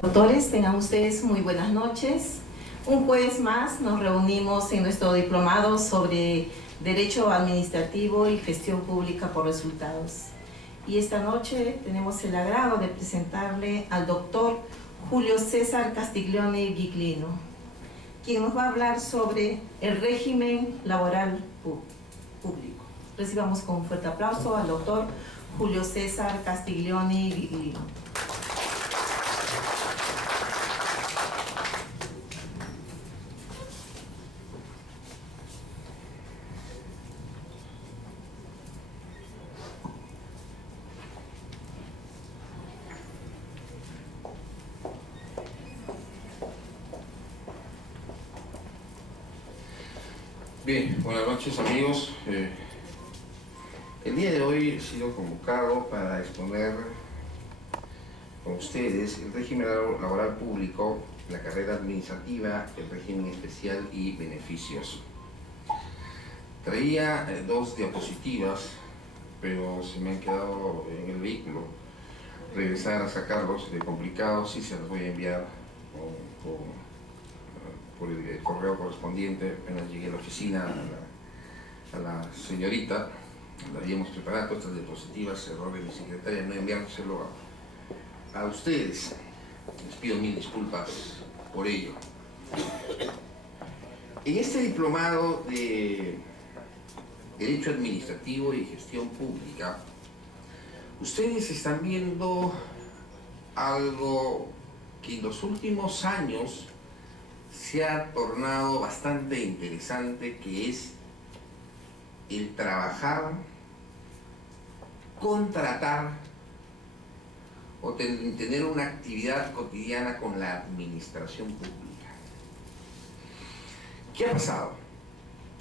Autores, tengan ustedes muy buenas noches. Un jueves más nos reunimos en nuestro diplomado sobre Derecho Administrativo y Gestión Pública por Resultados. Y esta noche tenemos el agrado de presentarle al doctor Julio César Castiglione Giglino, quien nos va a hablar sobre el régimen laboral público. Recibamos con un fuerte aplauso al doctor Julio César Castiglione Giglino. Bien, buenas noches amigos. El día de hoy he sido convocado para exponer con ustedes el régimen laboral público, la carrera administrativa, el régimen especial y beneficios. Traía dos diapositivas, pero se me han quedado en el vehículo. Regresar a sacarlos de complicados, sí se los voy a enviar por el correo correspondiente. Apenas llegué a la oficina, a la señorita, la habíamos preparado estas diapositivas, error de mi secretaria, no enviándoselo a ustedes. Les pido mil disculpas por ello. En este diplomado de Derecho Administrativo y Gestión Pública, ustedes están viendo algo que en los últimos años se ha tornado bastante interesante, que es el trabajar, contratar o tener una actividad cotidiana con la administración pública. ¿Qué ha pasado?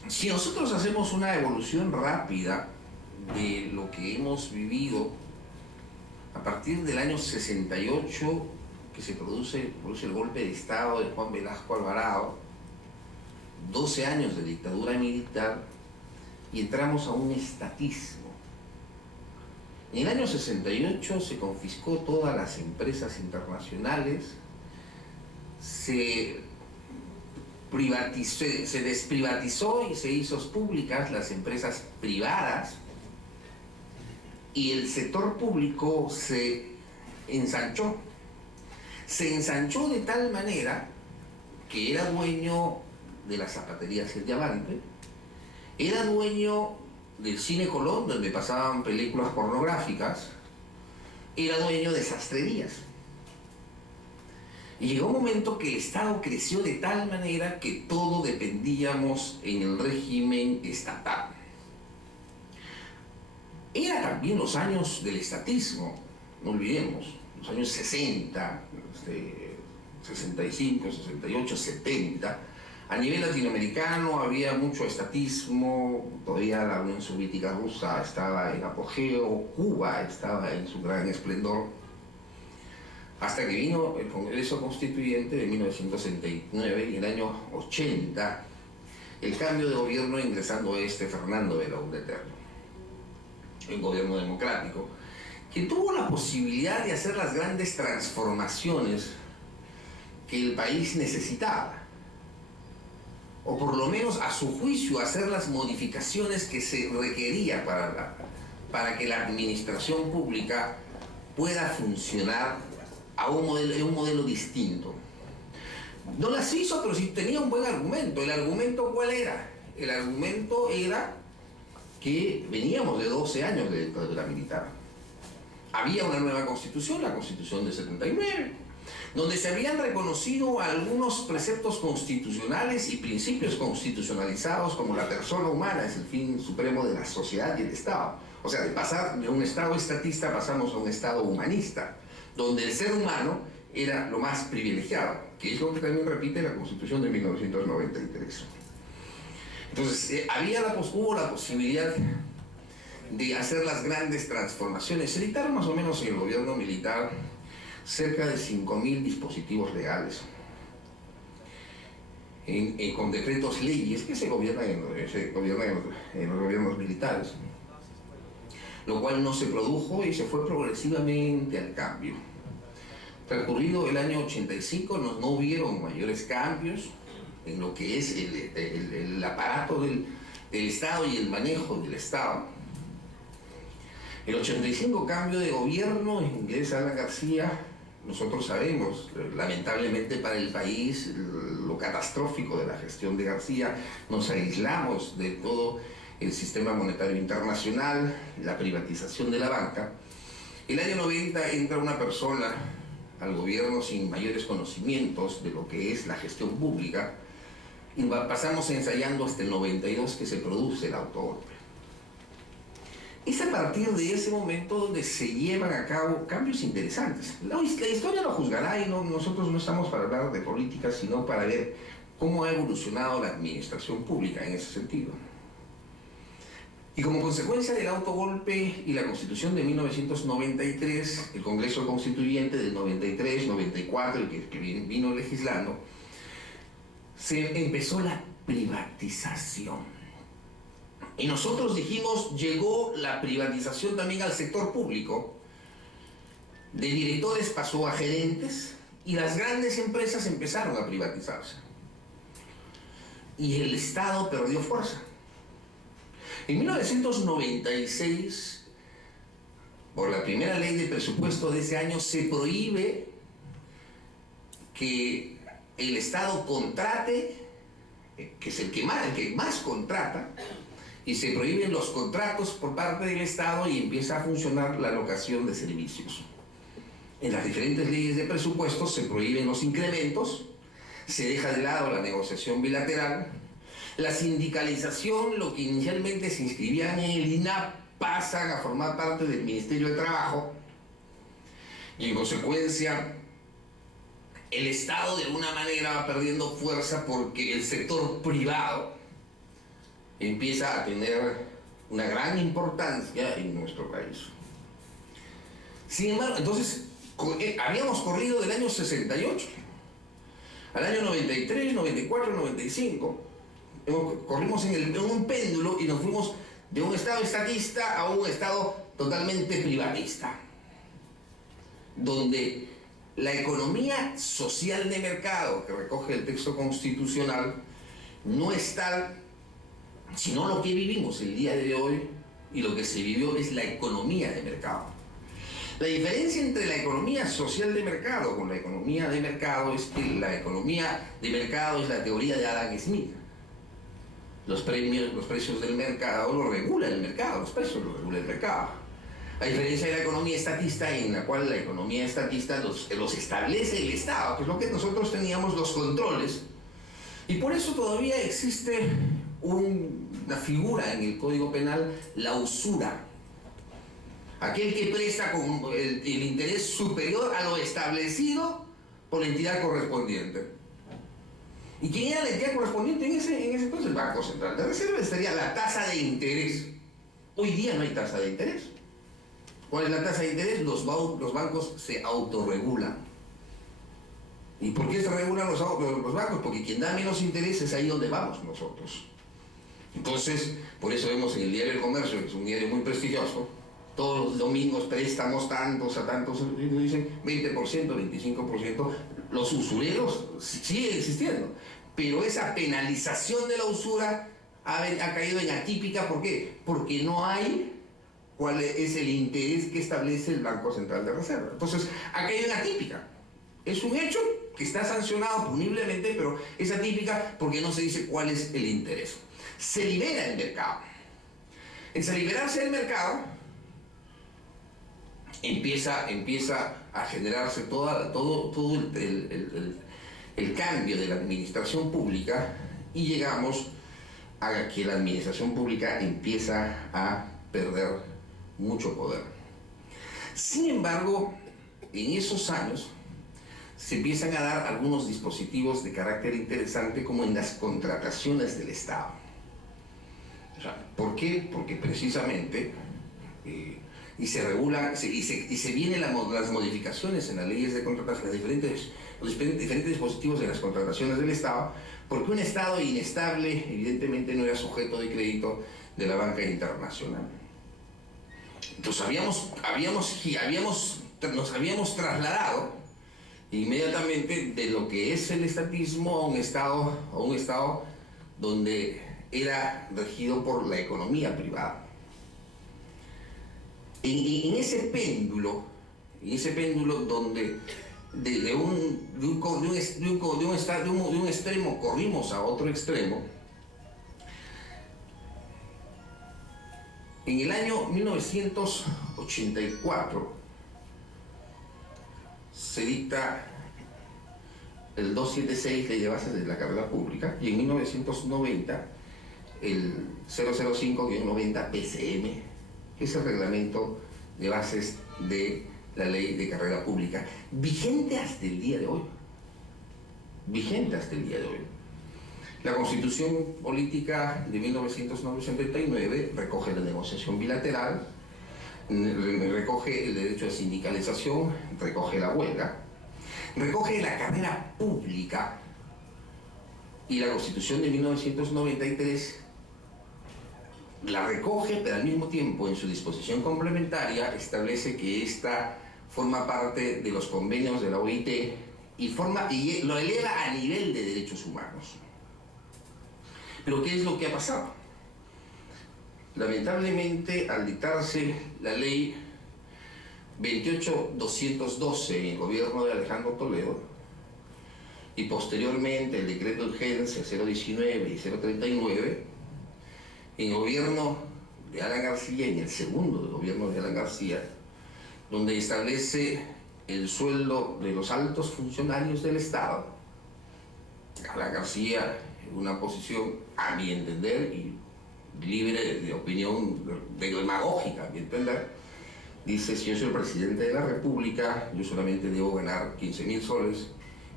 Si nosotros hacemos una evolución rápida de lo que hemos vivido a partir del año 68, que se produce el golpe de Estado de Juan Velasco Alvarado, 12 años de dictadura militar, y entramos a un estatismo. En el año 68 se confiscó todas las empresas internacionales, se desprivatizó y se hizo públicas las empresas privadas, y el sector público se ensanchó. Se ensanchó de tal manera que era dueño de las zapaterías El Diamante, era dueño del Cine Colón, donde pasaban películas pornográficas, era dueño de sastrerías. Y llegó un momento que el Estado creció de tal manera que todo dependíamos en el régimen estatal. Era también los años del estatismo, no olvidemos, los años 60, 65, 68, 70. A nivel latinoamericano había mucho estatismo, todavía la Unión Soviética rusa estaba en apogeo, Cuba estaba en su gran esplendor, hasta que vino el Congreso Constituyente de 1969 y en el año 80 el cambio de gobierno, ingresando Fernando Belaúnde Eterno, el gobierno democrático, que tuvo la posibilidad de hacer las grandes transformaciones que el país necesitaba, o por lo menos a su juicio hacer las modificaciones que se requería para que la administración pública pueda funcionar en un modelo distinto. No las hizo, pero sí tenía un buen argumento. ¿El argumento cuál era? El argumento era que veníamos de 12 años de dictadura militar. Había una nueva constitución, la Constitución de 79, donde se habían reconocido algunos preceptos constitucionales y principios constitucionalizados, como la persona humana es el fin supremo de la sociedad y el Estado. O sea, de pasar de un Estado estatista pasamos a un Estado humanista, donde el ser humano era lo más privilegiado, que es lo que también repite la Constitución de 1993. Entonces, hubo la posibilidad de hacer las grandes transformaciones. Se dictaron más o menos en el gobierno militar cerca de 5.000 dispositivos legales, con decretos leyes que se gobiernan en los gobiernos militares, lo cual no se produjo y se fue progresivamente al cambio. Transcurrido el año 85 no hubieron mayores cambios en lo que es el aparato del Estado y el manejo del Estado. El 85, cambio de gobierno, ingresa Alan García. Nosotros sabemos, lamentablemente para el país, lo catastrófico de la gestión de García. Nos aislamos de todo el sistema monetario internacional, la privatización de la banca. El año 90 entra una persona al gobierno sin mayores conocimientos de lo que es la gestión pública, y pasamos ensayando hasta el 92 que se produce el autogolpe. Es a partir de ese momento donde se llevan a cabo cambios interesantes. La historia lo juzgará y nosotros no estamos para hablar de política, sino para ver cómo ha evolucionado la administración pública en ese sentido. Y como consecuencia del autogolpe y la Constitución de 1993, el Congreso Constituyente del 93, 94, el que vino legislando, se empezó la privatización. Y nosotros dijimos, llegó la privatización también al sector público. De directores pasó a gerentes y las grandes empresas empezaron a privatizarse. Y el Estado perdió fuerza. En 1996, por la primera ley de presupuesto de ese año, se prohíbe que el Estado contrate, que es el que más contrata, y se prohíben los contratos por parte del Estado y empieza a funcionar la locación de servicios. En las diferentes leyes de presupuesto se prohíben los incrementos, se deja de lado la negociación bilateral. La sindicalización, lo que inicialmente se inscribían en el INAP, pasan a formar parte del Ministerio de Trabajo, y en consecuencia el Estado de alguna manera va perdiendo fuerza porque el sector privado empieza a tener una gran importancia en nuestro país. Sin embargo, entonces, habíamos corrido del año 68 al año 93, 94, 95. Corrimos en un péndulo y nos fuimos de un Estado estatista a un Estado totalmente privatista, donde la economía social de mercado que recoge el texto constitucional no es tal, sino lo que vivimos el día de hoy y lo que se vivió es la economía de mercado. La diferencia entre la economía social de mercado con la economía de mercado es que la economía de mercado es la teoría de Adam Smith. Los precios del mercado lo regula el mercado, los precios lo regula el mercado. A diferencia de la economía estatista, en la cual la economía estatista los establece el Estado, que es lo que nosotros teníamos, los controles. Y por eso todavía existe una figura en el Código Penal, la usura. Aquel que presta con el interés superior a lo establecido por la entidad correspondiente. ¿Y quién era la entidad correspondiente en ese entonces? El Banco Central de Reserva. Sería la tasa de interés. Hoy día no hay tasa de interés. ¿Cuál es la tasa de interés? Los bancos se autorregulan. ¿Y por qué se regulan los bancos? Porque quien da menos interés es ahí donde vamos nosotros. Entonces, por eso vemos en el Diario del Comercio, que es un diario muy prestigioso, todos los domingos préstamos tantos a tantos, y nos dicen 20%, 25%. Los usureros siguen existiendo, pero esa penalización de la usura ha caído en atípica. ¿Por qué? Porque no hay cuál es el interés que establece el Banco Central de Reserva. Entonces, ha caído en atípica. Es un hecho que está sancionado puniblemente, pero es atípica porque no se dice cuál es el interés. Se libera el mercado. En liberarse el mercado, empieza a generarse todo el cambio de la administración pública, y llegamos a que la administración pública empieza a perder mucho poder. Sin embargo, en esos años se empiezan a dar algunos dispositivos de carácter interesante, como en las contrataciones del Estado. O sea, ¿por qué? Porque precisamente y se vienen las modificaciones en las leyes de contratación, los diferentes dispositivos de las contrataciones del Estado, porque un Estado inestable evidentemente no era sujeto de crédito de la banca internacional. Entonces nos habíamos trasladado inmediatamente de lo que es el estatismo a un estado donde era regido por la economía privada. En ese péndulo donde de un extremo corrimos a otro extremo, en el año 1984 se dicta el 276, Ley de Bases de la Carrera Pública, y en 1990 el 005-90 PCM, que es el reglamento de bases de la Ley de Carrera Pública, vigente hasta el día de hoy. La Constitución Política de 1989 recoge la negociación bilateral, recoge el derecho a sindicalización, recoge la huelga, recoge la carrera pública, y la Constitución de 1993 la recoge, pero al mismo tiempo en su disposición complementaria establece que esta forma parte de los convenios de la OIT y lo eleva a nivel de derechos humanos. Pero ¿qué es lo que ha pasado? Lamentablemente, al dictarse la ley 28212 en el gobierno de Alejandro Toledo, y posteriormente el decreto de urgencia 019 y 039, en el gobierno de Alan García, en el segundo gobierno de Alan García, donde establece el sueldo de los altos funcionarios del Estado, Alan García, en una posición, a mi entender, y libre de opinión demagógica, a mi entender, dice: si yo soy el presidente de la República, yo solamente debo ganar 15.000 soles,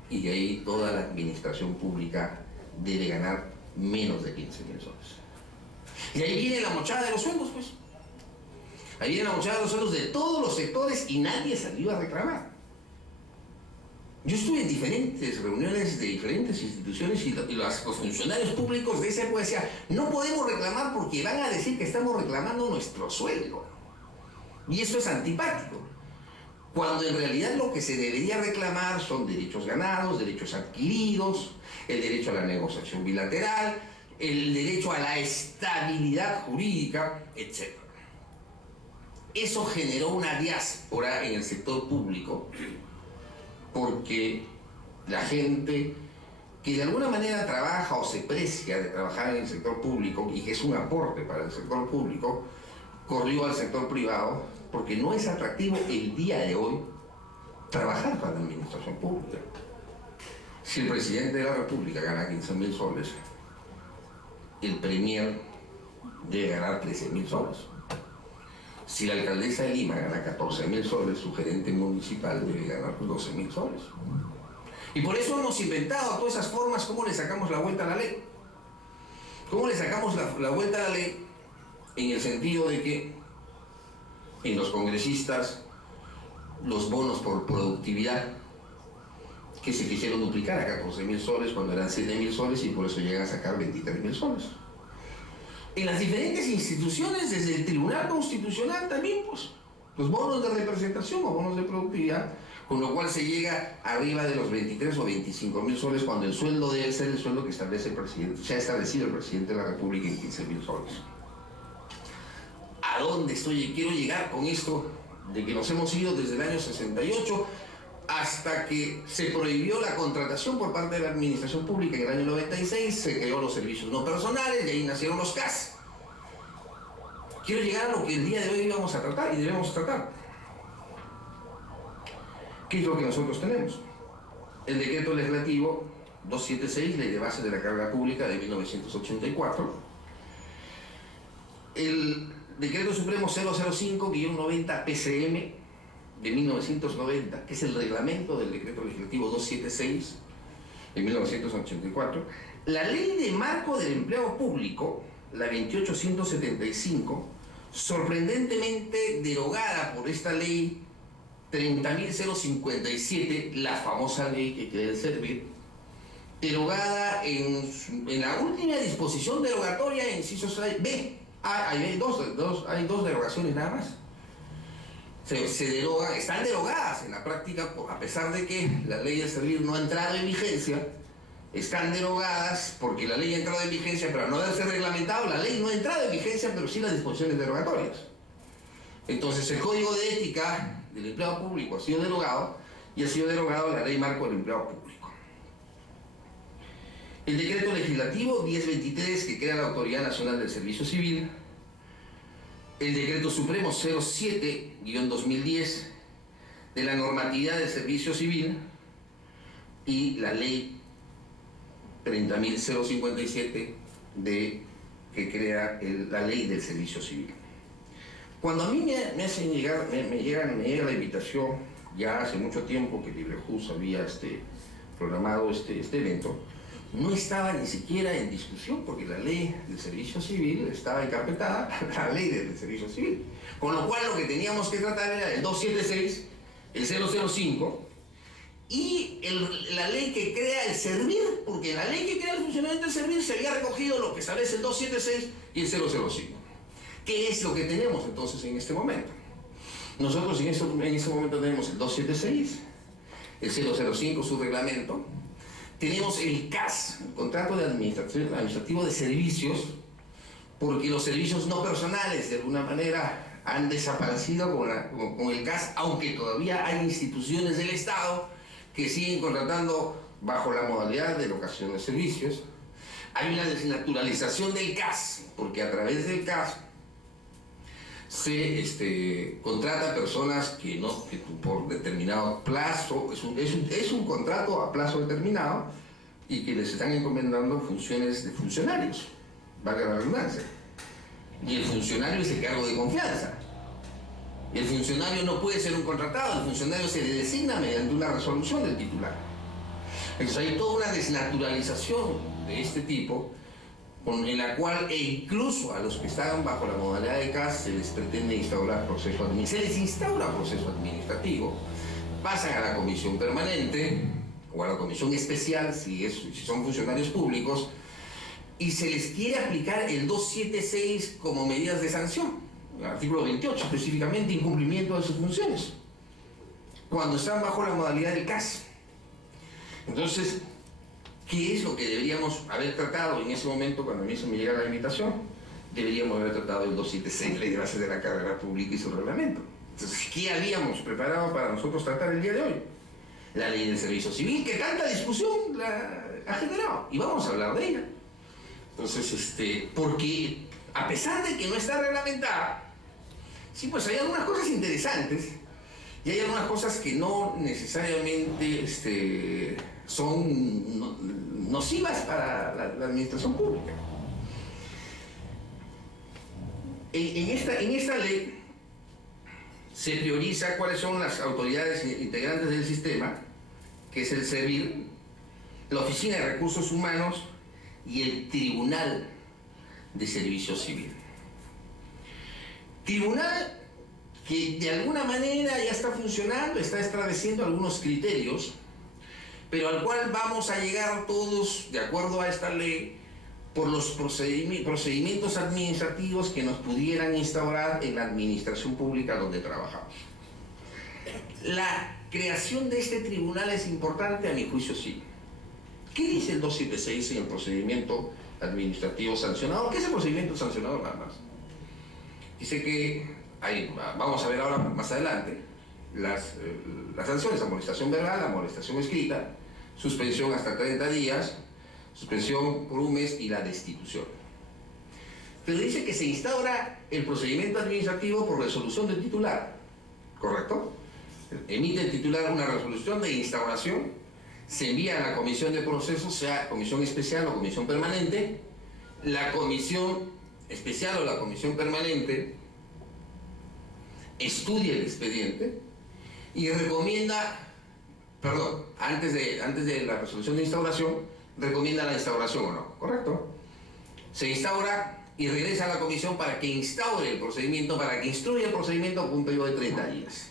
y de ahí toda la administración pública debe ganar menos de 15.000 soles. Y ahí viene la mochada de los sueldos, pues. Ahí viene la mochada de los sueldos de todos los sectores y nadie salió a reclamar. Yo estuve en diferentes reuniones de diferentes instituciones y los funcionarios públicos de esa época decían: no podemos reclamar porque van a decir que estamos reclamando nuestro sueldo. Y eso es antipático. Cuando en realidad lo que se debería reclamar son derechos ganados, derechos adquiridos, el derecho a la negociación bilateral, el derecho a la estabilidad jurídica, etc. Eso generó una diáspora en el sector público, porque la gente que de alguna manera trabaja o se precia de trabajar en el sector público y que es un aporte para el sector público, corrió al sector privado porque no es atractivo el día de hoy trabajar para la administración pública. Si el presidente de la República gana 15.000 soles, el premier debe ganar 13.000 soles. Si la alcaldesa de Lima gana 14.000 soles, su gerente municipal debe ganar 12.000 soles. Y por eso hemos inventado todas esas formas. ¿Cómo le sacamos la vuelta a la ley? ¿Cómo le sacamos la vuelta a la ley? En el sentido de que en los congresistas los bonos por productividad, que se quisieron duplicar a 14.000 soles cuando eran 7.000 soles, y por eso llegan a sacar 23.000 soles. En las diferentes instituciones, desde el Tribunal Constitucional también, pues, los bonos de representación o bonos de productividad, con lo cual se llega arriba de los 23 o 25.000 soles, cuando el sueldo debe ser el sueldo que establece el presidente, se ha establecido el presidente de la República en 15.000 soles. ¿A dónde quiero llegar con esto? De que nos hemos ido desde el año 68 hasta que se prohibió la contratación por parte de la administración pública en el año 96, se creó los servicios no personales y ahí nacieron los CAS. Quiero llegar a lo que el día de hoy vamos a tratar y debemos tratar. ¿Qué es lo que nosotros tenemos? El decreto legislativo 276, Ley de Bases de la Carrera Pública de 1984, el Decreto Supremo 005-90 PCM de 1990, que es el reglamento del Decreto Legislativo 276 de 1984, la Ley de Marco del Empleo Público, la 28175, sorprendentemente derogada por esta ley 30.057, la famosa ley que quiere servir, derogada en la última disposición derogatoria, inciso B. Hay dos derogaciones nada más. se derogan, están derogadas en la práctica, a pesar de que la ley del servir no ha entrado en vigencia, están derogadas porque la ley ha entrado en vigencia, pero al no haberse reglamentado, la ley no ha entrado en vigencia, pero sí las disposiciones derogatorias. Entonces el Código de Ética del Empleado Público ha sido derogado y ha sido derogado la Ley Marco del Empleado Público. El Decreto Legislativo 1023 que crea la Autoridad Nacional del Servicio Civil, el Decreto Supremo 07-2010 de la normatividad del servicio civil y la Ley 30.057 que crea la Ley del Servicio Civil. Cuando a mí me llega la invitación, ya hace mucho tiempo que LibreJus había programado este evento, no estaba ni siquiera en discusión porque la ley del servicio civil estaba encarpetada la ley del servicio civil. Con lo cual lo que teníamos que tratar era el 276, el 005 y la ley que crea el servir, porque en la ley que crea el funcionamiento del servir se había recogido lo que establece el 276 y el 005. ¿Qué es lo que tenemos entonces en este momento? Nosotros en este momento tenemos el 276, el 005, su reglamento. Tenemos el CAS, el Contrato de Administrativo de Servicios, porque los servicios no personales de alguna manera han desaparecido con el CAS, aunque todavía hay instituciones del Estado que siguen contratando bajo la modalidad de locación de servicios. Hay una desnaturalización del CAS, porque a través del CAS se contrata personas que por determinado plazo, es un contrato a plazo determinado y que les están encomendando funciones de funcionarios, valga la redundancia. Y el funcionario es el cargo de confianza. Y el funcionario no puede ser un contratado, el funcionario se le designa mediante una resolución del titular. Entonces hay toda una desnaturalización de este tipo, en la cual incluso a los que están bajo la modalidad de CAS se les pretende instaurar proceso administrativo, se les instaura proceso administrativo, pasan a la comisión permanente o a la comisión especial si son funcionarios públicos y se les quiere aplicar el 276 como medidas de sanción, el artículo 28 específicamente, incumplimiento de sus funciones, cuando están bajo la modalidad del CAS. Entonces, ¿qué es lo que deberíamos haber tratado en ese momento cuando a mí se me llega la invitación? Deberíamos haber tratado el 276, Ley de Bases de la Carrera Pública y su reglamento. Entonces, ¿qué habíamos preparado para nosotros tratar el día de hoy? La Ley del Servicio Civil, que tanta discusión ha generado, y vamos a hablar de ella. Entonces, porque a pesar de que no está reglamentada, sí, pues hay algunas cosas interesantes y hay algunas cosas que no necesariamente son nocivas para la administración pública. En esta ley se prioriza cuáles son las autoridades integrantes del sistema, que es el SERVIR, la Oficina de Recursos Humanos y el Tribunal de Servicio Civil. Tribunal que de alguna manera ya está funcionando, está estableciendo algunos criterios, pero al cual vamos a llegar todos, de acuerdo a esta ley, por los procedimientos administrativos que nos pudieran instaurar en la administración pública donde trabajamos. La creación de este tribunal es importante, a mi juicio sí. ¿Qué dice el 276 en el procedimiento administrativo sancionador? ¿Qué es el procedimiento sancionador nada más? Dice que, vamos a ver ahora más adelante, las sanciones: amonestación verbal, amonestación escrita, suspensión hasta 30 días, suspensión por un mes y la destitución. Pero dice que se instaura el procedimiento administrativo por resolución del titular, ¿correcto? Emite el titular una resolución de instauración, se envía a la comisión de procesos, sea comisión especial o comisión permanente. La comisión especial o la comisión permanente estudia el expediente y recomienda, antes de la resolución de instauración, recomienda la instauración o no, ¿correcto? Se instaura y regresa a la comisión para que instaure el procedimiento, para que instruya el procedimiento con un periodo de 30 días.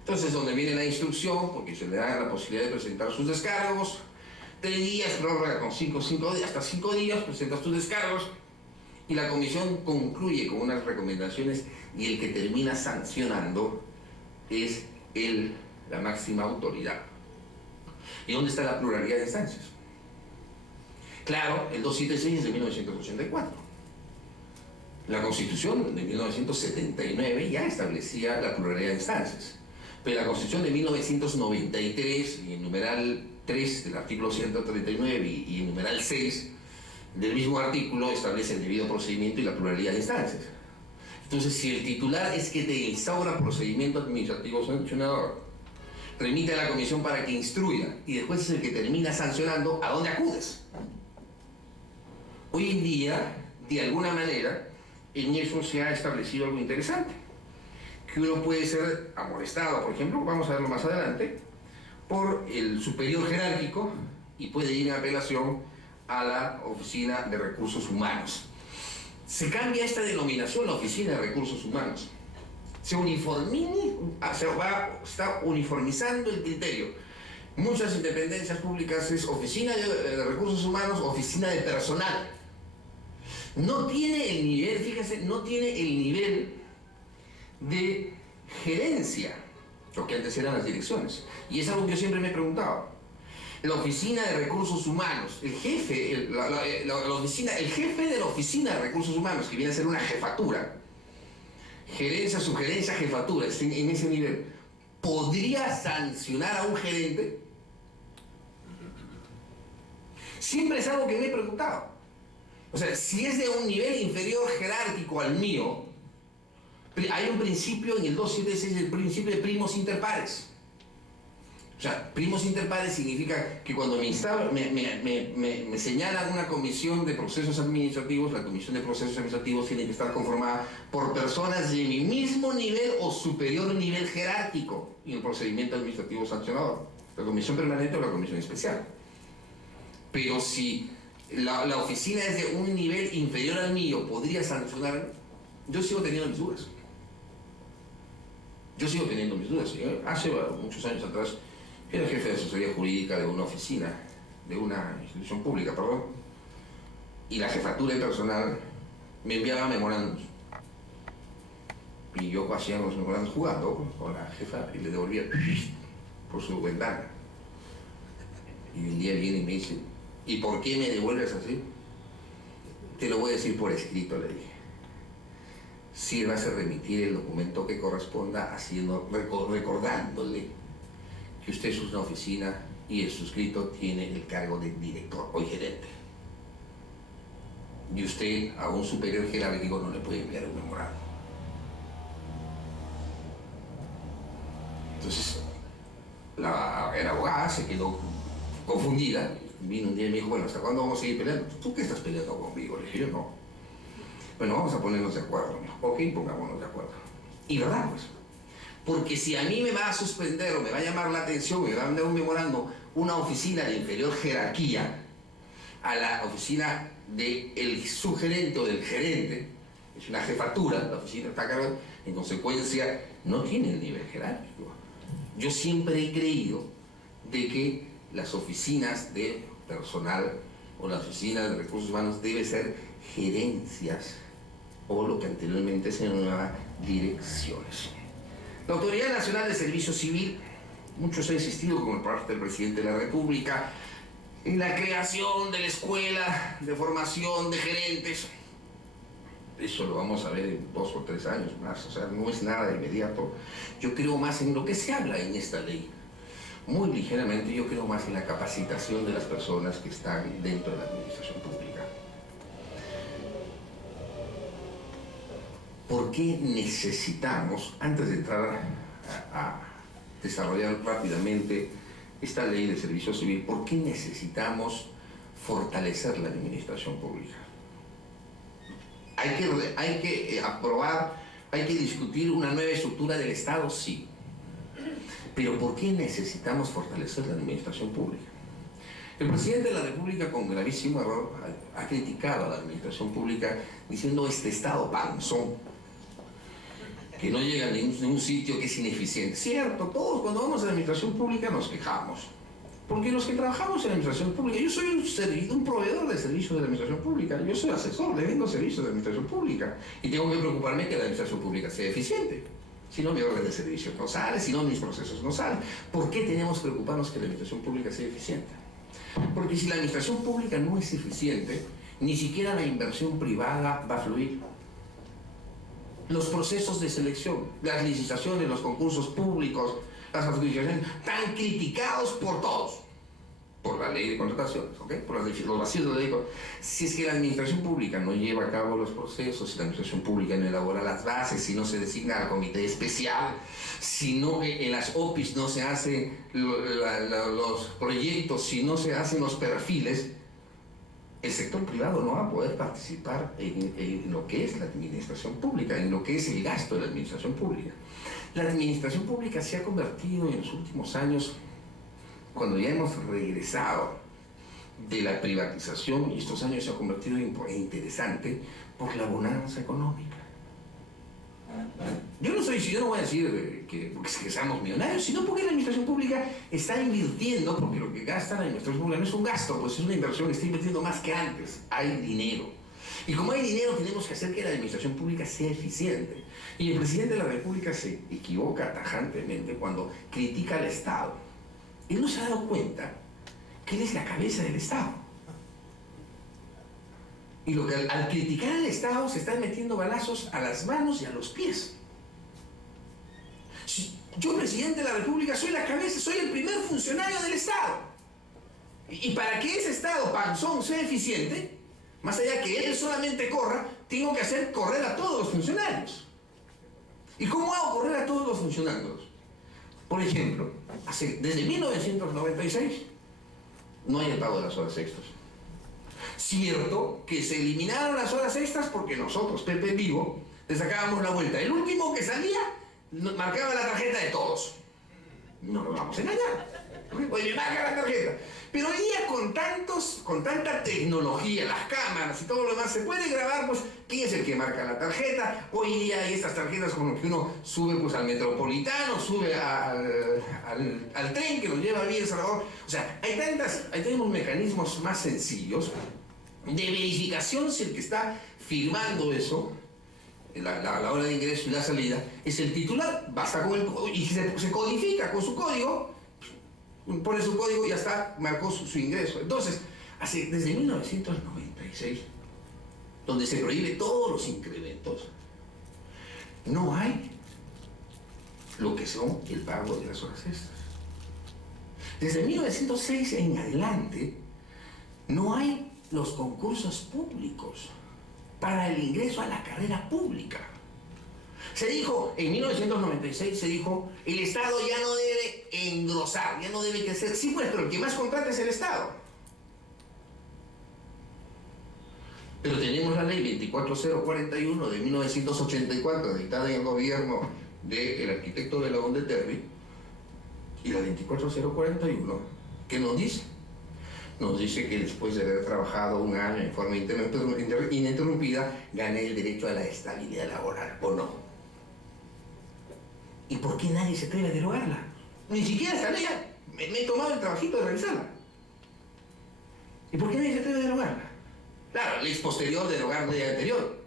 Entonces, donde viene la instrucción, porque se le da la posibilidad de presentar sus descargos, 3 días, prórroga con 5 días, hasta 5 días, presentas tus descargos, Y la comisión concluye con unas recomendaciones y el que termina sancionando es la máxima autoridad. ¿Y dónde está la pluralidad de instancias? Claro, el 276 es de 1984. La Constitución de 1979 ya establecía la pluralidad de instancias, pero la Constitución de 1993, y en numeral 3 del artículo 139 y en numeral 6 del mismo artículo, establece el debido procedimiento y la pluralidad de instancias. Entonces, si el titular es que te instaura procedimiento administrativo sancionador, remite a la comisión para que instruya y después es el que termina sancionando, ¿a dónde acudes? Hoy en día, de alguna manera, en eso se ha establecido algo interesante, que uno puede ser amonestado, por ejemplo, vamos a verlo más adelante, por el superior jerárquico y puede ir en apelación a la Oficina de Recursos Humanos. Se cambia esta denominación, la Oficina de Recursos Humanos. Se está uniformizando el criterio. Muchas independencias públicas es Oficina de Recursos Humanos, Oficina de Personal. No tiene el nivel, fíjense, no tiene el nivel de gerencia, lo que antes eran las direcciones. Y es algo que yo siempre me he preguntado. La Oficina de Recursos Humanos, el jefe, el jefe de la Oficina de Recursos Humanos, que viene a ser una jefatura, gerencia, sugerencia, jefatura, en ese nivel, ¿podría sancionar a un gerente? Siempre es algo que me he preguntado. O sea, si es de un nivel inferior jerárquico al mío, hay un principio en el 276, el principio de primos inter pares. O sea, primos inter pares significa que cuando me señalan una comisión de procesos administrativos, la comisión de procesos administrativos tiene que estar conformada por personas de mi mismo nivel o superior nivel jerárquico en el procedimiento administrativo sancionador, la comisión permanente o la comisión especial. Pero si la oficina es de un nivel inferior al mío, ¿podría sancionar? Yo sigo teniendo mis dudas. Hace muchos años atrás era jefe de asesoría jurídica de una oficina, de una institución pública, perdón, y la jefatura de personal me enviaba memorandos. Y yo hacía los memorandos jugando con la jefa y le devolvía por su ventana. Y un día viene y me dice, ¿y por qué me devuelves así? Te lo voy a decir por escrito, le dije. Sírvase a remitir el documento que corresponda, recordándole que usted es una oficina y el suscrito tiene el cargo de director o gerente. Y usted a un superior jerárquico no le puede enviar un memorando. Entonces, la abogada se quedó confundida. Vino un día y me dijo, bueno, ¿hasta cuándo vamos a seguir peleando? ¿Tú qué estás peleando conmigo? Le dije, yo no. Bueno, vamos a ponernos de acuerdo. Me dijo, ok, pongámonos de acuerdo. Y verdad, pues. Porque si a mí me va a suspender o me va a llamar la atención, me va a mandar un memorando, una oficina de inferior jerarquía a la oficina del subgerente o del gerente, es una jefatura, la oficina está a cargo, en consecuencia no tiene el nivel jerárquico. Yo siempre he creído de que las oficinas de personal o las oficinas de recursos humanos deben ser gerencias o lo que anteriormente se llamaba direcciones. La Autoridad Nacional de Servicio Civil, muchos han insistido como parte del presidente de la República en la creación de la escuela de formación de gerentes. Eso lo vamos a ver en 2 o 3 años más, o sea, no es nada de inmediato. Yo creo más en lo que se habla en esta ley. Muy ligeramente yo creo más en la capacitación de las personas que están dentro de la administración pública. ¿Por qué necesitamos, antes de entrar a desarrollar rápidamente esta ley de servicio civil, por qué necesitamos fortalecer la administración pública? Hay que aprobar, hay que discutir una nueva estructura del Estado, sí. Pero ¿por qué necesitamos fortalecer la administración pública? El presidente de la República, con gravísimo error, ha criticado a la administración pública diciendo este Estado panzón, que no llega a ningún sitio, que es ineficiente. Cierto, todos cuando vamos a la administración pública nos quejamos. Porque los que trabajamos en la administración pública, yo soy un proveedor de servicios de la administración pública, yo soy asesor, le vendo servicios de la administración pública y tengo que preocuparme que la administración pública sea eficiente. Si no, mi orden de servicio no sale, si no, mis procesos no salen. ¿Por qué tenemos que preocuparnos que la administración pública sea eficiente? Porque si la administración pública no es eficiente, ni siquiera la inversión privada va a fluir. Los procesos de selección, las licitaciones, los concursos públicos, las adjudicaciones, tan criticados por todos, por la ley de contrataciones, ¿ok? Por los vacíos de la ley. Si es que la administración pública no lleva a cabo los procesos, si la administración pública no elabora las bases, si no se designa al comité especial, si no en las OPIs no se hacen los proyectos, si no se hacen los perfiles, el sector privado no va a poder participar en lo que es la administración pública, en lo que es el gasto de la administración pública. La administración pública se ha convertido en los últimos años, cuando ya hemos regresado de la privatización, y estos años se ha convertido en interesante por la bonanza económica. Yo no voy a decir que seamos millonarios, sino porque la administración pública está invirtiendo, porque lo que gasta la administración pública no es un gasto, pues es una inversión, está invirtiendo más que antes, hay dinero. Y como hay dinero, tenemos que hacer que la administración pública sea eficiente. Y el presidente de la República se equivoca tajantemente cuando critica al Estado. Él no se ha dado cuenta que él es la cabeza del Estado. Y lo que al criticar al Estado se están metiendo balazos a las manos y a los pies. Yo, presidente de la República, soy la cabeza, soy el primer funcionario del Estado. Y para que ese Estado panzón sea eficiente, más allá que él solamente corra, tengo que hacer correr a todos los funcionarios. ¿Y cómo hago correr a todos los funcionarios? Por ejemplo, desde 1996 no hay el pago de las horas extras. Cierto que se eliminaron las horas extras porque nosotros, Pepe Vivo, le sacábamos la vuelta. El último que salía marcaba la tarjeta de todos. No nos vamos a engañar. Oye, me marca la tarjeta. Pero hoy día con tanta tecnología, las cámaras y todo lo demás, se puede grabar, pues, quién es el que marca la tarjeta. Hoy día hay estas tarjetas con las que uno sube, pues, al metropolitano, sube al tren que nos lleva a Villa El Salvador. O sea, hay tenemos mecanismos más sencillos de verificación si el que está firmando eso, la hora de ingreso y la salida, es el titular, basta con el código, y se codifica con su código, pone su código y ya está, marcó su ingreso. Entonces, desde 1996, donde se prohíbe todos los incrementos, no hay lo que son el pago de las horas extras. Desde 1906 en adelante, no hay los concursos públicos para el ingreso a la carrera pública. Se dijo, en 1996 se dijo, el Estado ya no debe engrosar, ya no debe crecer. Sí, pues, pero el que más contrata es el Estado. Pero tenemos la ley 24041 de 1984, dictada en el gobierno del arquitecto de León de Terry, y la 24041, que nos dice que después de haber trabajado un año en forma ininterrumpida, gané el derecho a la estabilidad laboral, ¿o no? ¿Y por qué nadie se atreve a derogarla? Ni siquiera esta ley, me he tomado el trabajito de revisarla. ¿Y por qué nadie se atreve a derogarla? Claro, ley posterior derogar la ley anterior.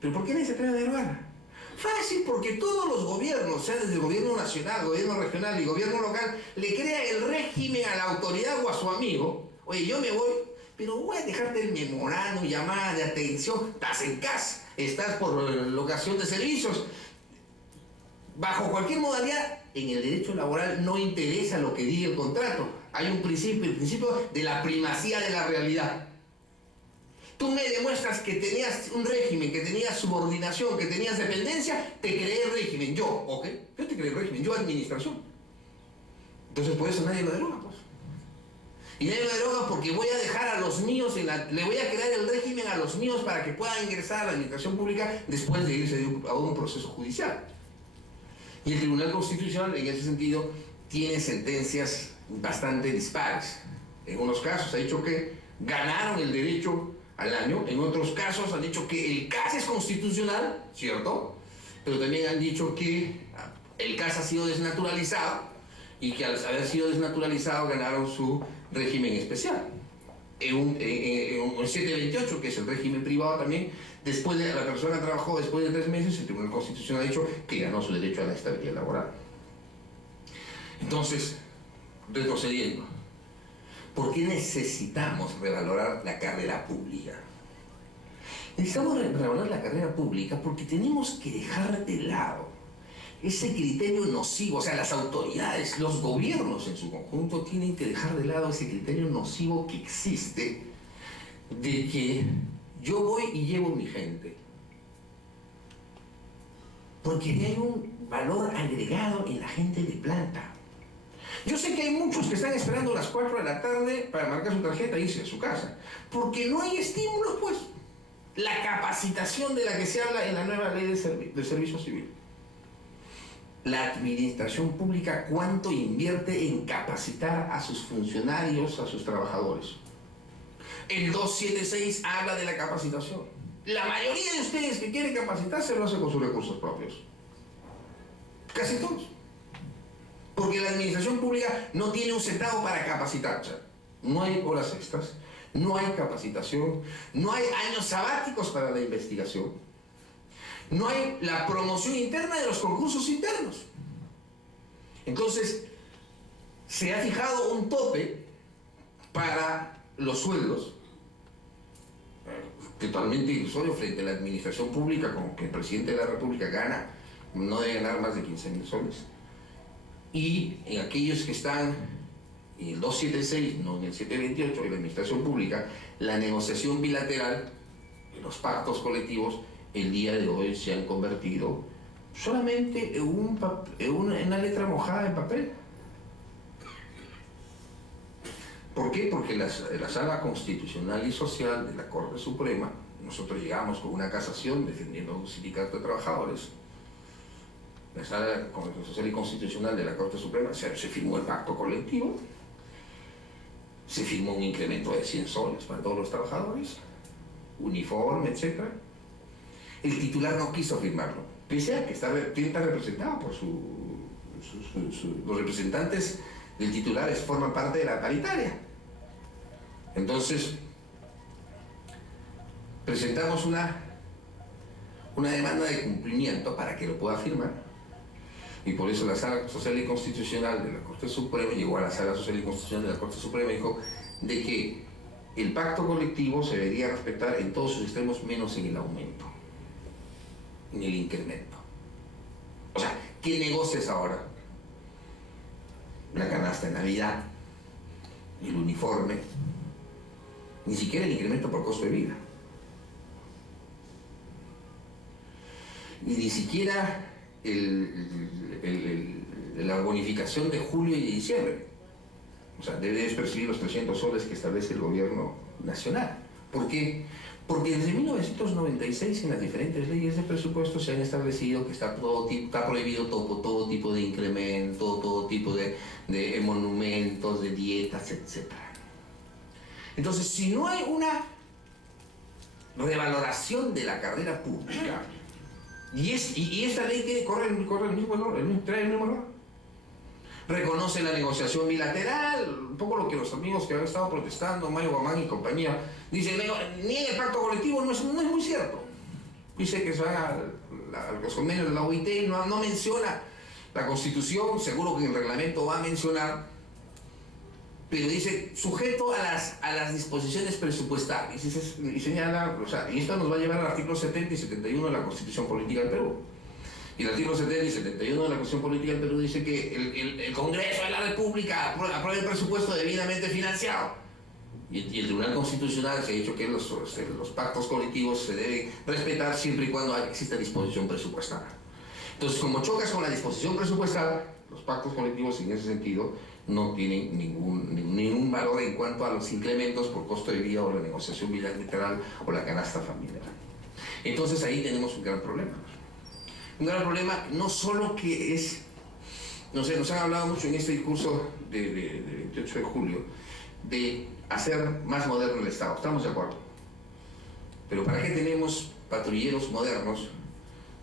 ¿Pero por qué nadie se atreve a derogarla? Fácil, porque todos los gobiernos, sea desde el gobierno nacional, gobierno regional y gobierno local, le crean el régimen a la autoridad o a su amigo. Oye, yo me voy, pero voy a dejarte el memorándum, llamada de atención, estás en casa, estás por locación de servicios. Bajo cualquier modalidad, en el derecho laboral no interesa lo que diga el contrato. Hay un principio, el principio de la primacía de la realidad. Tú me demuestras que tenías un régimen, que tenías subordinación, que tenías dependencia, te creé el régimen. Yo, ¿ok? Yo te creé el régimen, yo administración. Entonces por eso nadie lo deroga, pues. Y nadie lo deroga porque voy a dejar a los míos, le voy a crear el régimen a los míos para que puedan ingresar a la administración pública después de irse a un proceso judicial. Y el Tribunal Constitucional, en ese sentido, tiene sentencias bastante dispares. En unos casos ha dicho que ganaron el derecho al año, en otros casos han dicho que el CAS es constitucional, ¿cierto? Pero también han dicho que el CAS ha sido desnaturalizado y que al haber sido desnaturalizado ganaron su régimen especial. En un 728, que es el régimen privado también, después de la persona trabajó después de 3 meses, el Tribunal Constitucional ha dicho que ganó su derecho a la estabilidad laboral. Entonces, retrocediendo, ¿por qué necesitamos revalorar la carrera pública? Necesitamos revalorar la carrera pública porque tenemos que dejar de lado ese criterio nocivo. O sea, las autoridades, los gobiernos en su conjunto tienen que dejar de lado ese criterio nocivo que existe de que yo voy y llevo mi gente. Porque hay un valor agregado en la gente de planta. Yo sé que hay muchos que están esperando las 4 de la tarde para marcar su tarjeta e irse a su casa. Porque no hay estímulos, pues. La capacitación de la que se habla en la nueva ley de servicio civil. La administración pública, ¿cuánto invierte en capacitar a sus funcionarios, a sus trabajadores? El 276 habla de la capacitación. La mayoría de ustedes que quieren capacitarse lo hace con sus recursos propios. Casi todos. Porque la administración pública no tiene un centavo para capacitarse. No hay horas extras, no hay capacitación, no hay años sabáticos para la investigación, no hay la promoción interna de los concursos internos. Entonces, se ha fijado un tope para los sueldos, totalmente ilusorio frente a la administración pública, como que el presidente de la República gana, no debe ganar más de 15.000 soles. Y en aquellos que están en el 276, no en el 728, de la administración pública, la negociación bilateral, los pactos colectivos, el día de hoy se han convertido solamente en una letra mojada en papel. ¿Por qué? Porque la Sala Constitucional y Social de la Corte Suprema, nosotros llegamos con una casación defendiendo a un sindicato de trabajadores. La Sala Social y Constitucional de la Corte Suprema se firmó el pacto colectivo, se firmó un incremento de 100 soles para todos los trabajadores, uniforme, etc. El titular no quiso firmarlo, pese a que está representado por los representantes del titular forman parte de la paritaria. Entonces, presentamos una demanda de cumplimiento para que lo pueda firmar. Y por eso la Sala Social y Constitucional de la Corte Suprema llegó a la Sala Social y Constitucional de la Corte Suprema y dijo de que el pacto colectivo se debería respetar en todos sus extremos, menos en el aumento, en el incremento. O sea, ¿qué negocias ahora? La canasta de Navidad, el uniforme, ni siquiera el incremento por costo de vida. Y ni siquiera la bonificación de julio y de diciembre. O sea, debes percibir los 300 soles que establece el gobierno nacional. ¿Por qué? Porque desde 1996 en las diferentes leyes de presupuesto se han establecido que está prohibido todo tipo de incremento, todo tipo de monumentos, de dietas, etc. Entonces, si no hay una revaloración de la carrera pública, y esta ley trae el mismo error. Reconoce la negociación bilateral, un poco lo que los amigos que han estado protestando, Mayo Guamán y compañía, dicen, ni en el pacto colectivo, no es muy cierto. Dice que se van a los convenios de la OIT, no menciona la Constitución, seguro que el reglamento va a mencionar, pero dice, sujeto a las disposiciones presupuestarias, y señala, o sea, y esto nos va a llevar al artículo 70 y 71 de la Constitución Política del Perú. Y el artículo 70 y 71 de la Constitución Política del Perú dice que el Congreso de la República apruebe el presupuesto debidamente financiado. Y el Tribunal Constitucional se ha dicho que los pactos colectivos se deben respetar siempre y cuando exista disposición presupuestaria. Entonces, como chocas con la disposición presupuestaria, los pactos colectivos en ese sentido no tienen ningún valor en cuanto a los incrementos por costo de vida o la negociación bilateral o la canasta familiar. Entonces ahí tenemos un gran problema. Un gran problema no solo que es, no sé, nos han hablado mucho en este discurso de 28 de julio de hacer más moderno el Estado, estamos de acuerdo. Pero ¿para qué tenemos patrulleros modernos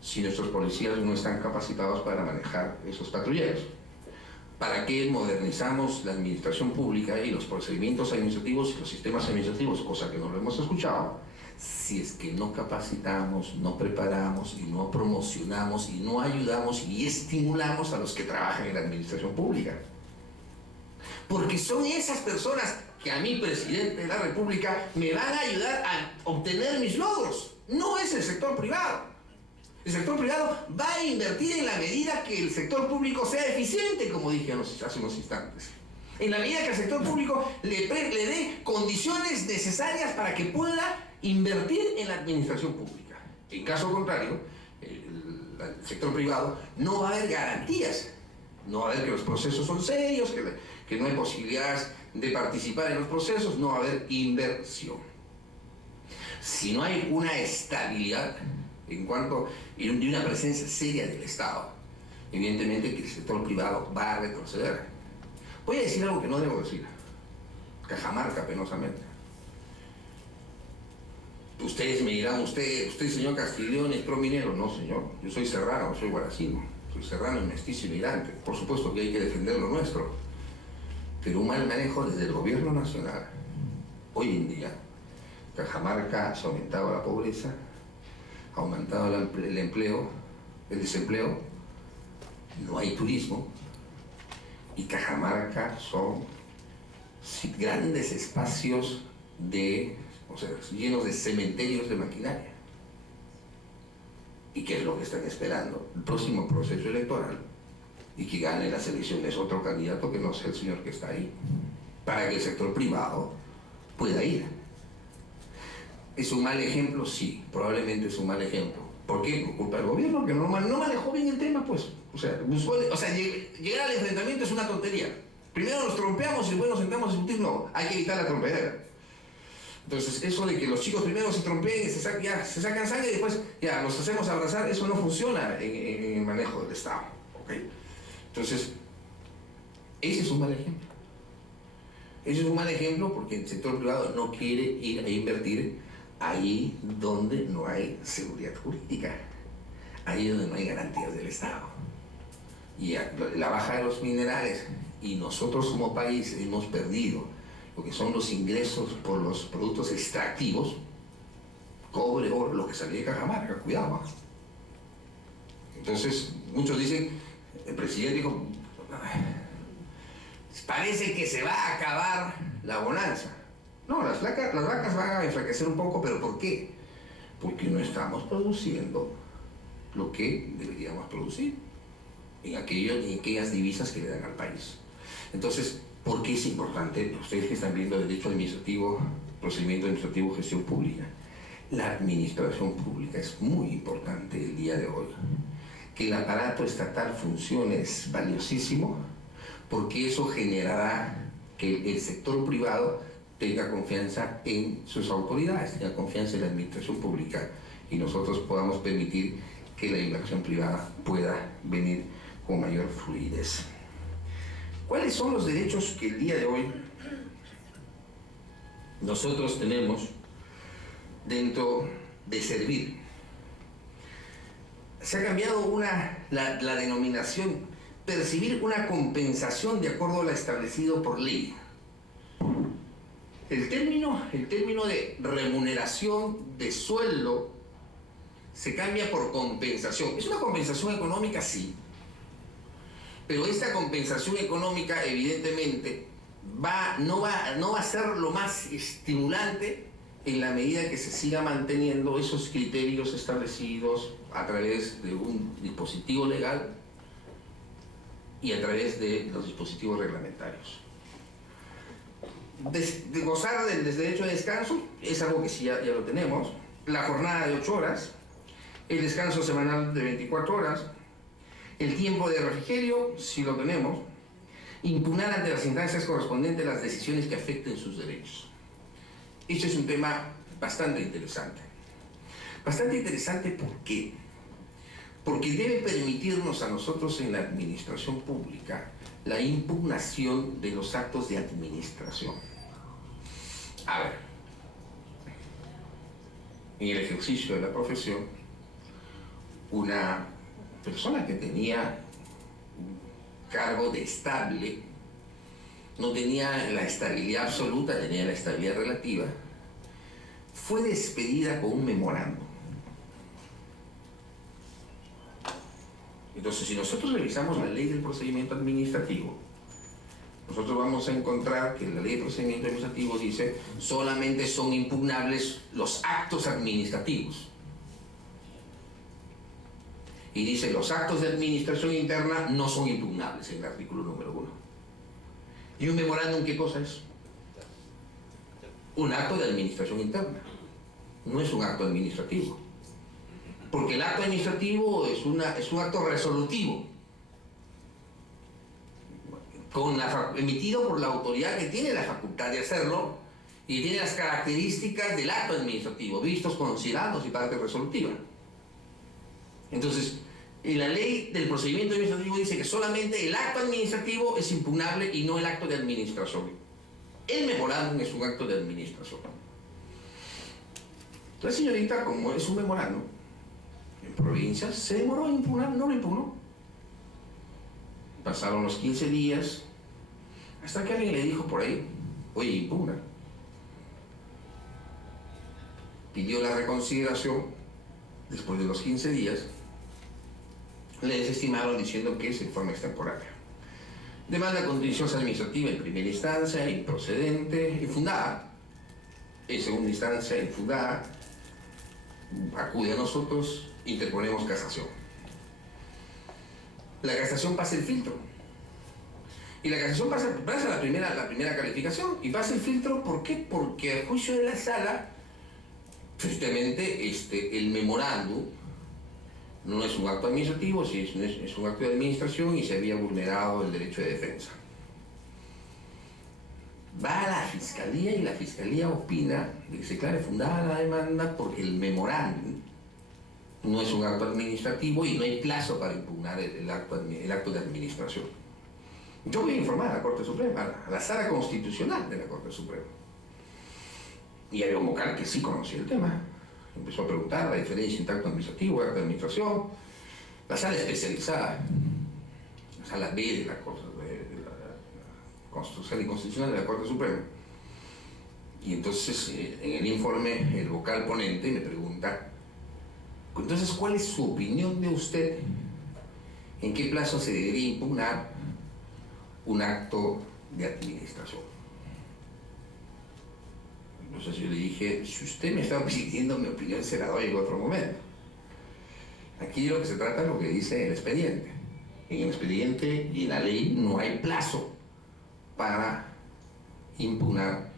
si nuestros policías no están capacitados para manejar esos patrulleros? ¿Para qué modernizamos la administración pública y los procedimientos administrativos y los sistemas administrativos? Cosa que no lo hemos escuchado. Si es que no capacitamos, no preparamos y no promocionamos y no ayudamos y estimulamos a los que trabajan en la administración pública. Porque son esas personas que a mí, presidente de la República, me van a ayudar a obtener mis logros. No es el sector privado. El sector privado va a invertir en la medida que el sector público sea eficiente, como dije hace unos instantes. En la medida que el sector público le dé condiciones necesarias para que pueda invertir en la administración pública. En caso contrario, el sector privado no va a haber garantías. No va a haber que los procesos son serios, que no hay posibilidades de participar en los procesos, no va a haber inversión. Si no hay una estabilidad en cuanto a una presencia seria del Estado, evidentemente que el sector privado va a retroceder. Voy a decir algo que no debo decir. Cajamarca, penosamente. Ustedes me dirán, usted señor Castiglione es prominero. No, señor, yo soy serrano, soy guaracino. Soy serrano y mestizo y migrante. Por supuesto que hay que defender lo nuestro. Pero un mal manejo desde el gobierno nacional. Hoy en día, Cajamarca se ha aumentado la pobreza, ha aumentado el empleo, el desempleo, no hay turismo, y Cajamarca son grandes espacios llenos de cementerios de maquinaria. ¿Y qué es lo que están esperando? El próximo proceso electoral, y que gane las elecciones otro candidato que no sea el señor que está ahí, para que el sector privado pueda ir. ¿Es un mal ejemplo? Sí, probablemente es un mal ejemplo. ¿Por qué? Por culpa del gobierno, que no manejó bien el tema, pues. Llegar al enfrentamiento es una tontería. Primero nos trompeamos y después nos sentamos a discutir. No, hay que evitar la trompedera. Entonces, eso de que los chicos primero se trompeen, se sacan sangre y después ya los hacemos abrazar, eso no funciona en el manejo del Estado. ¿Okay? Entonces, ese es un mal ejemplo. Ese es un mal ejemplo porque el sector privado no quiere ir a invertir ahí donde no hay seguridad jurídica, ahí donde no hay garantías del Estado. Y la baja de los minerales, y nosotros como país hemos perdido lo que son los ingresos por los productos extractivos, cobre, oro, lo que salía de Cajamarca, cuidado. Entonces, muchos dicen, el presidente dijo, parece que se va a acabar la bonanza. No, las vacas van a enflaquecer un poco, ¿pero por qué? Porque no estamos produciendo lo que deberíamos producir en aquellas divisas que le dan al país. Entonces, ¿por qué es importante? Ustedes que están viendo derecho administrativo, procedimiento administrativo, gestión pública. La administración pública es muy importante el día de hoy. Que el aparato estatal funcione es valiosísimo, porque eso generará que el sector privado tenga confianza en sus autoridades, tenga confianza en la administración pública y nosotros podamos permitir que la inversión privada pueda venir con mayor fluidez. ¿Cuáles son los derechos que el día de hoy nosotros tenemos dentro de servir? Se ha cambiado la denominación, percibir una compensación de acuerdo a lo establecido por ley. El término de remuneración de sueldo se cambia por compensación. ¿Es una compensación económica? Sí. Pero esta compensación económica, evidentemente, no va a ser lo más estimulante en la medida que se siga manteniendo esos criterios establecidos a través de un dispositivo legal y a través de los dispositivos reglamentarios. De gozar del derecho de descanso es algo que sí ya lo tenemos. La jornada de 8 horas, el descanso semanal de 24 horas, el tiempo de refrigerio, sí lo tenemos. Impugnar ante las instancias correspondientes las decisiones que afecten sus derechos. Este es un tema bastante interesante. Bastante interesante, ¿por qué? Porque debe permitirnos a nosotros en la administración pública la impugnación de los actos de administración. A ver, en el ejercicio de la profesión, una persona que tenía cargo de estable, no tenía la estabilidad absoluta, tenía la estabilidad relativa, fue despedida con un memorando. Entonces, si nosotros revisamos la ley del procedimiento administrativo, nosotros vamos a encontrar que la ley de procedimiento administrativo dice solamente son impugnables los actos administrativos. Y dice los actos de administración interna no son impugnables en el artículo número 1. ¿Y un memorándum qué cosa es? Un acto de administración interna. No es un acto administrativo. Porque el acto administrativo es un acto resolutivo. Emitido por la autoridad que tiene la facultad de hacerlo y tiene las características del acto administrativo, vistos, considerados y parte resolutiva. Entonces, en la ley del procedimiento administrativo dice que solamente el acto administrativo es impugnable y no el acto de administración. El memorándum es un acto de administración. La señorita, como es un memorándum, en provincias, se demoró en impugnar, no lo impugnó. Pasaron los 15 días, hasta que alguien le dijo por ahí, oye, impugna. Pidió la reconsideración, después de los 15 días, le desestimaron diciendo que es informe extemporáneo. Demanda contenciosa administrativa en primera instancia, improcedente, infundada. En segunda instancia, infundada. Acude a nosotros, interponemos casación. La casación pasa el filtro. Y la casación pasa la primera calificación y pasa el filtro, ¿por qué? Porque a juicio de la sala, justamente el memorándum no es un acto administrativo, es un acto de administración y se había vulnerado el derecho de defensa. Va a la fiscalía y la fiscalía opina de que se declare fundada la demanda porque el memorándum no es un acto administrativo y no hay plazo para impugnar el acto de administración. Yo voy a informar a la Corte Suprema, a la Sala Constitucional de la Corte Suprema. Y había un vocal que sí conocía el tema. Empezó a preguntar la diferencia entre acto administrativo y acto de administración. La sala especializada, la Sala B de la Corte Constitucional y Constitucional de la Corte Suprema. Y entonces, en el informe, el vocal ponente me pregunta, entonces, ¿cuál es su opinión de usted? ¿En qué plazo se debería impugnar un acto de administración? Entonces yo le dije, si usted me está pidiendo mi opinión, se la doy en otro momento. Aquí de lo que se trata es lo que dice el expediente. En el expediente y en la ley no hay plazo para impugnar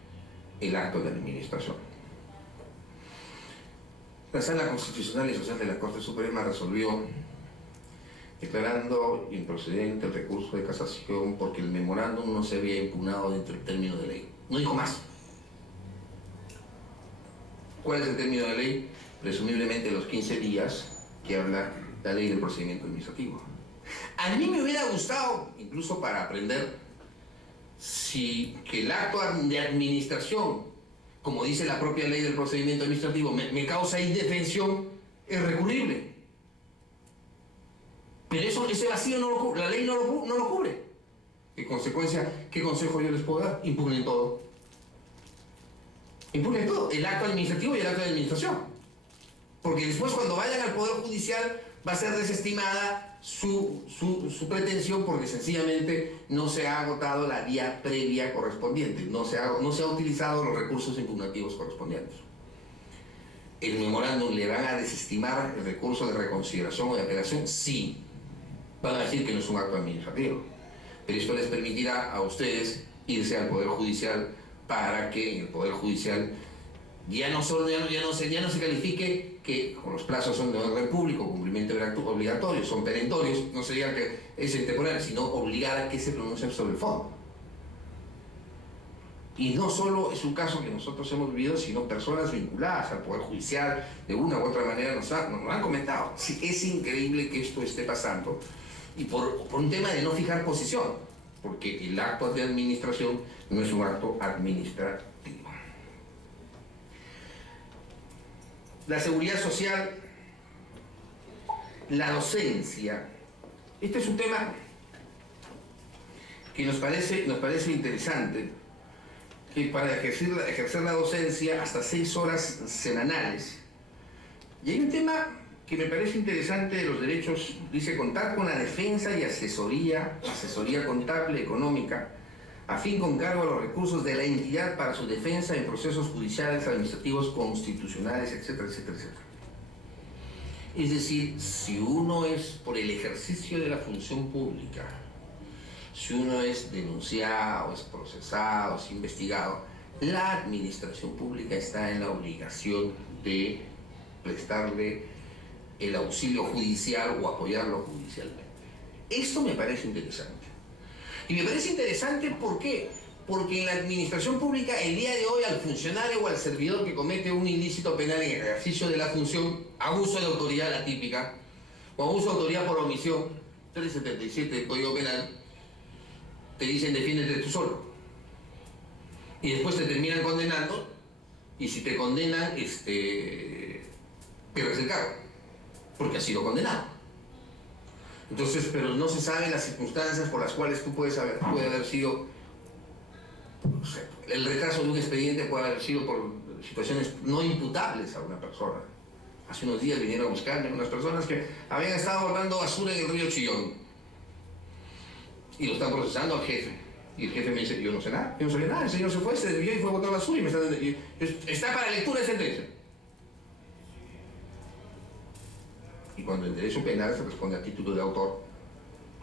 el acto de administración. La Sala Constitucional y Social de la Corte Suprema resolvió declarando improcedente el recurso de casación porque el memorándum no se había impugnado dentro del término de ley. No dijo más. ¿Cuál es el término de ley? Presumiblemente los 15 días que habla la ley del procedimiento administrativo. A mí me hubiera gustado, incluso para aprender, que el acto de administración, como dice la propia ley del procedimiento administrativo, me causa indefensión, es recurrible. Pero ese vacío no lo cubre, la ley no lo cubre. En consecuencia, ¿qué consejo yo les puedo dar? Impugnen todo. Impugnen todo, el acto administrativo y el acto de administración. Porque después cuando vayan al Poder Judicial va a ser desestimada su pretensión porque sencillamente no se ha agotado la vía previa correspondiente, no se ha utilizado los recursos impugnativos correspondientes. ¿El memorándum le van a desestimar el recurso de reconsideración o de apelación? Sí. Van a decir que no es un acto administrativo. Pero esto les permitirá a ustedes irse al Poder Judicial para que en el Poder Judicial ya no se califique que con los plazos son de orden público, cumplimiento obligatorio, son perentorios, no se diga que es extemporáneo, sino obligar a que se pronuncien sobre el fondo. Y no solo es un caso que nosotros hemos vivido, sino personas vinculadas al Poder Judicial de una u otra manera nos han comentado. Sí, es increíble que esto esté pasando y por un tema de no fijar posición, porque el acto de administración no es un acto administrativo. La seguridad social, la docencia. Este es un tema que nos parece interesante, que para ejercer la docencia hasta 6 horas semanales. Y hay un tema que me parece interesante de los derechos, dice contar con la defensa y asesoría contable, económica, a fin con cargo a los recursos de la entidad para su defensa en procesos judiciales, administrativos, constitucionales, etcétera, etcétera, etcétera. Es decir, si uno es por el ejercicio de la función pública, si uno es denunciado, es procesado, es investigado, la administración pública está en la obligación de prestarle el auxilio judicial o apoyarlo judicialmente. Esto me parece interesante. Y me parece interesante, ¿por qué? Porque en la administración pública, el día de hoy, al funcionario o al servidor que comete un ilícito penal en el ejercicio de la función, abuso de autoridad, la típica, o abuso de autoridad por omisión, 377 del Código Penal, te dicen defiéndete tú solo. Y después te terminan condenando, y si te condenan, pierdes el cargo, porque has sido condenado. Entonces, pero no se saben las circunstancias por las cuales tú puede haber sido, no sé, el retraso de un expediente puede haber sido por situaciones no imputables a una persona. Hace unos días vinieron a buscarme unas personas que habían estado botando basura en el río Chillón y lo están procesando al jefe. Y el jefe me dice, yo no sé nada, yo no sabía nada, el señor se fue, se desvió y fue a botar basura y me está para lectura de sentencia. Y cuando el derecho penal se responde a título de autor,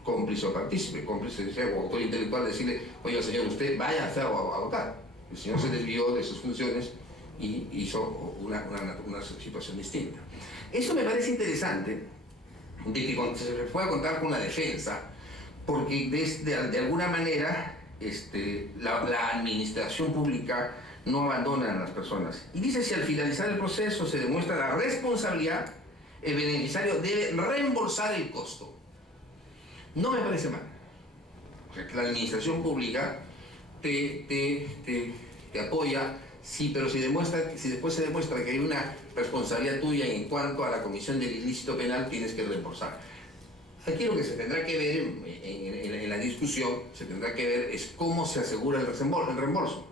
cómplice o partícipe, cómplice o autor intelectual, decirle, oiga señor, usted vaya a votar. El señor se desvió de sus funciones y hizo una situación distinta. Eso me parece interesante, de que se pueda contar con la defensa, porque de alguna manera la administración pública no abandona a las personas. Y dice, si al finalizar el proceso se demuestra la responsabilidad, el beneficiario debe reembolsar el costo. No me parece mal. O sea, que la administración pública te apoya, sí, pero si después se demuestra que hay una responsabilidad tuya en cuanto a la comisión del ilícito penal, tienes que reembolsar. Aquí lo que se tendrá que ver en la discusión, se tendrá que ver es cómo se asegura el reembolso.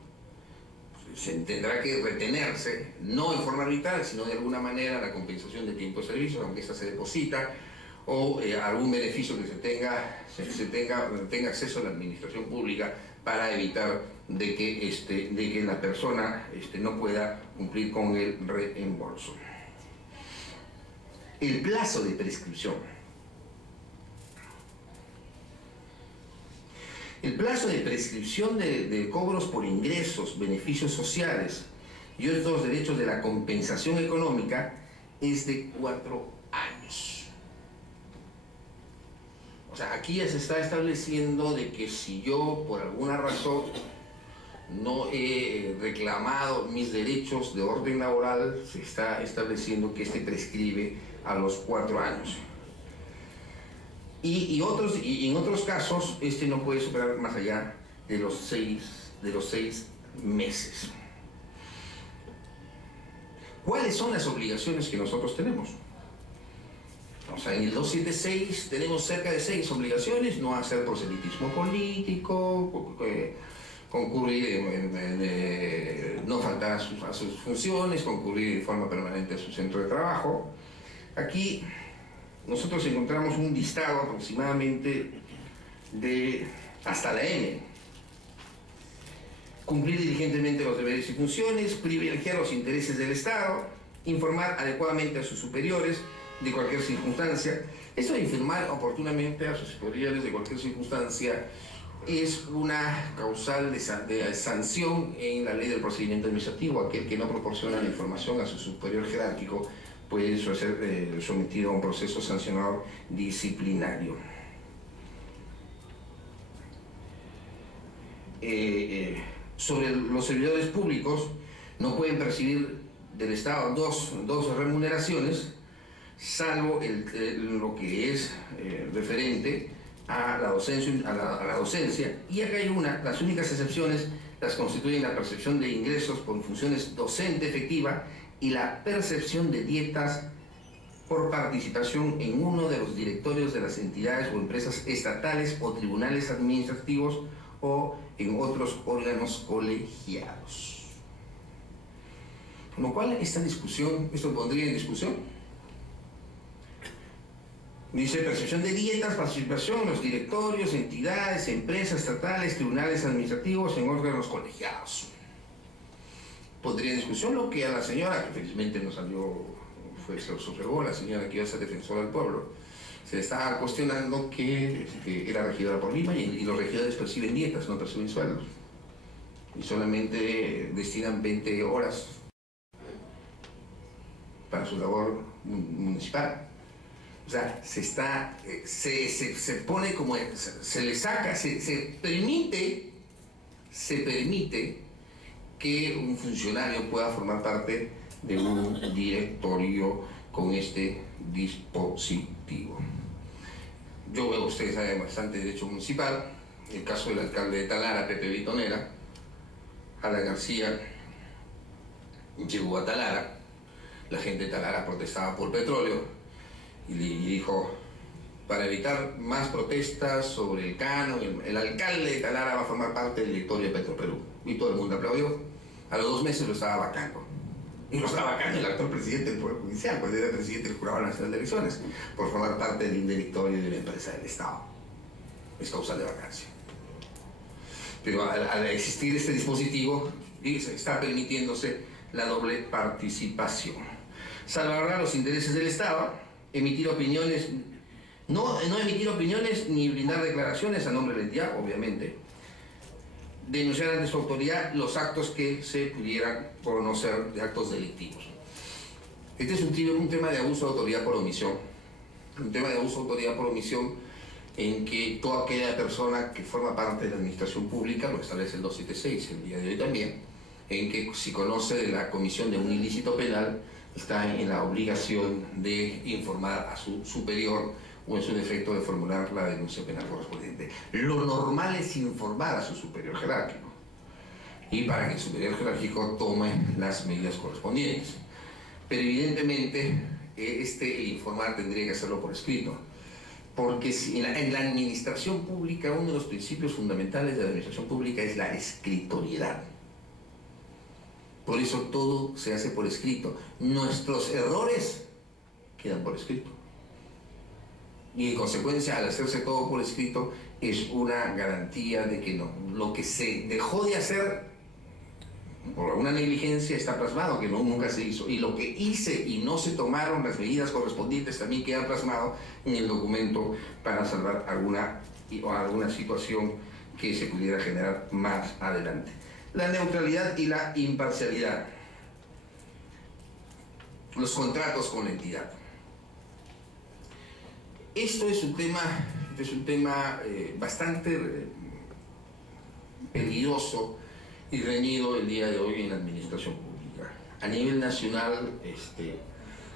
Se tendrá que retenerse, no en forma arbitraria, sino de alguna manera la compensación de tiempo de servicio, aunque esta se deposita, o algún beneficio que tenga acceso a la administración pública para evitar de que la persona no pueda cumplir con el reembolso. El plazo de prescripción. El plazo de prescripción de cobros por ingresos, beneficios sociales y otros derechos de la compensación económica es de 4 años. O sea, aquí ya se está estableciendo de que si yo por alguna razón no he reclamado mis derechos de orden laboral, se está estableciendo que prescribe a los 4 años. Y en otros casos, no puede superar más allá de los 6 meses. ¿Cuáles son las obligaciones que nosotros tenemos? O sea, en el 276 tenemos cerca de 6 obligaciones: no hacer proselitismo político, concurrir, no faltar a sus funciones, concurrir de forma permanente a su centro de trabajo. Aquí nosotros encontramos un listado aproximadamente de hasta la N. Cumplir diligentemente los deberes y funciones, privilegiar los intereses del Estado, informar adecuadamente a sus superiores de cualquier circunstancia. Eso de informar oportunamente a sus superiores de cualquier circunstancia es una causal de sanción en la ley del procedimiento administrativo. Aquel que no proporciona la información a su superior jerárquico puede ser sometido a un proceso sancionador disciplinario. Sobre los servidores públicos, no pueden percibir del Estado dos remuneraciones, salvo lo que es referente a la docencia. Y acá hay las únicas excepciones las constituyen la percepción de ingresos por funciones docente efectiva y la percepción de dietas por participación en uno de los directorios de las entidades o empresas estatales o tribunales administrativos o en otros órganos colegiados. Con lo cual, esta discusión, esto pondría en discusión. Dice, percepción de dietas, participación en los directorios, entidades, empresas estatales, tribunales administrativos, en órganos colegiados. Pondría en discusión lo que a la señora, que felizmente no salió, se observó, la señora que iba a ser defensora del pueblo, se le estaba cuestionando que era regidora por Lima y los regidores perciben dietas, no perciben sueldos. Y solamente destinan 20 horas para su labor municipal. O sea, se pone como, se le saca, se permite que un funcionario pueda formar parte de un directorio con este dispositivo. Yo veo, ustedes saben bastante derecho municipal, el caso del alcalde de Talara, Pepe Bitonera, Alan García llegó a Talara, la gente de Talara protestaba por petróleo, y dijo, para evitar más protestas sobre el canon, el alcalde de Talara va a formar parte del directorio de Petroperú. Y todo el mundo aplaudió. A los 2 meses lo estaba vacando. Y lo estaba vacando el actual presidente del Poder Judicial, pues era presidente del Jurado Nacional de Elecciones, por formar parte del directorio de una empresa del Estado. Es causa de vacancia. Pero al existir este dispositivo, está permitiéndose la doble participación. Salvaguardar los intereses del Estado, emitir opiniones, no emitir opiniones ni brindar declaraciones a nombre de la entidad, obviamente. Denunciar ante su autoridad los actos que se pudieran conocer de actos delictivos. Este es un tema de abuso de autoridad por omisión. Un tema de abuso de autoridad por omisión en que toda aquella persona que forma parte de la administración pública, lo establece el 276 el día de hoy también, en que si conoce de la comisión de un ilícito penal, está en la obligación de informar a su superior o en su defecto de formular la denuncia penal correspondiente. Lo normal es informar a su superior jerárquico y para que el superior jerárquico tome las medidas correspondientes. Pero evidentemente el informar tendría que hacerlo por escrito, porque si en la administración pública uno de los principios fundamentales de la administración pública es la escritoriedad. Por eso todo se hace por escrito. Nuestros errores quedan por escrito. Y en consecuencia, al hacerse todo por escrito, es una garantía de que no. Lo que se dejó de hacer por alguna negligencia está plasmado, que nunca se hizo. Y lo que hice y no se tomaron las medidas correspondientes también queda plasmado en el documento para salvar alguna situación que se pudiera generar más adelante. La neutralidad y la imparcialidad. Los contratos con la entidad. Esto es un tema bastante peligroso y reñido el día de hoy en la administración pública. A nivel nacional,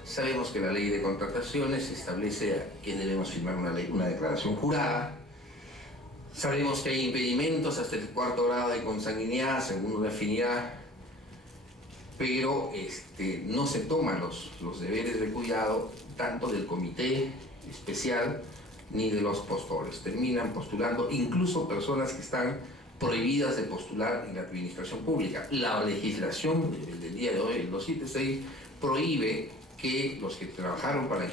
sabemos que la ley de contrataciones establece que debemos firmar una declaración jurada. Sabemos que hay impedimentos hasta el 4º grado de consanguinidad, según una afinidad, pero no se toman los deberes de cuidado tanto del comité especial ni de los postores. Terminan postulando incluso personas que están prohibidas de postular en la administración pública. La legislación del día de hoy, el 276, prohíbe que los que trabajaron para la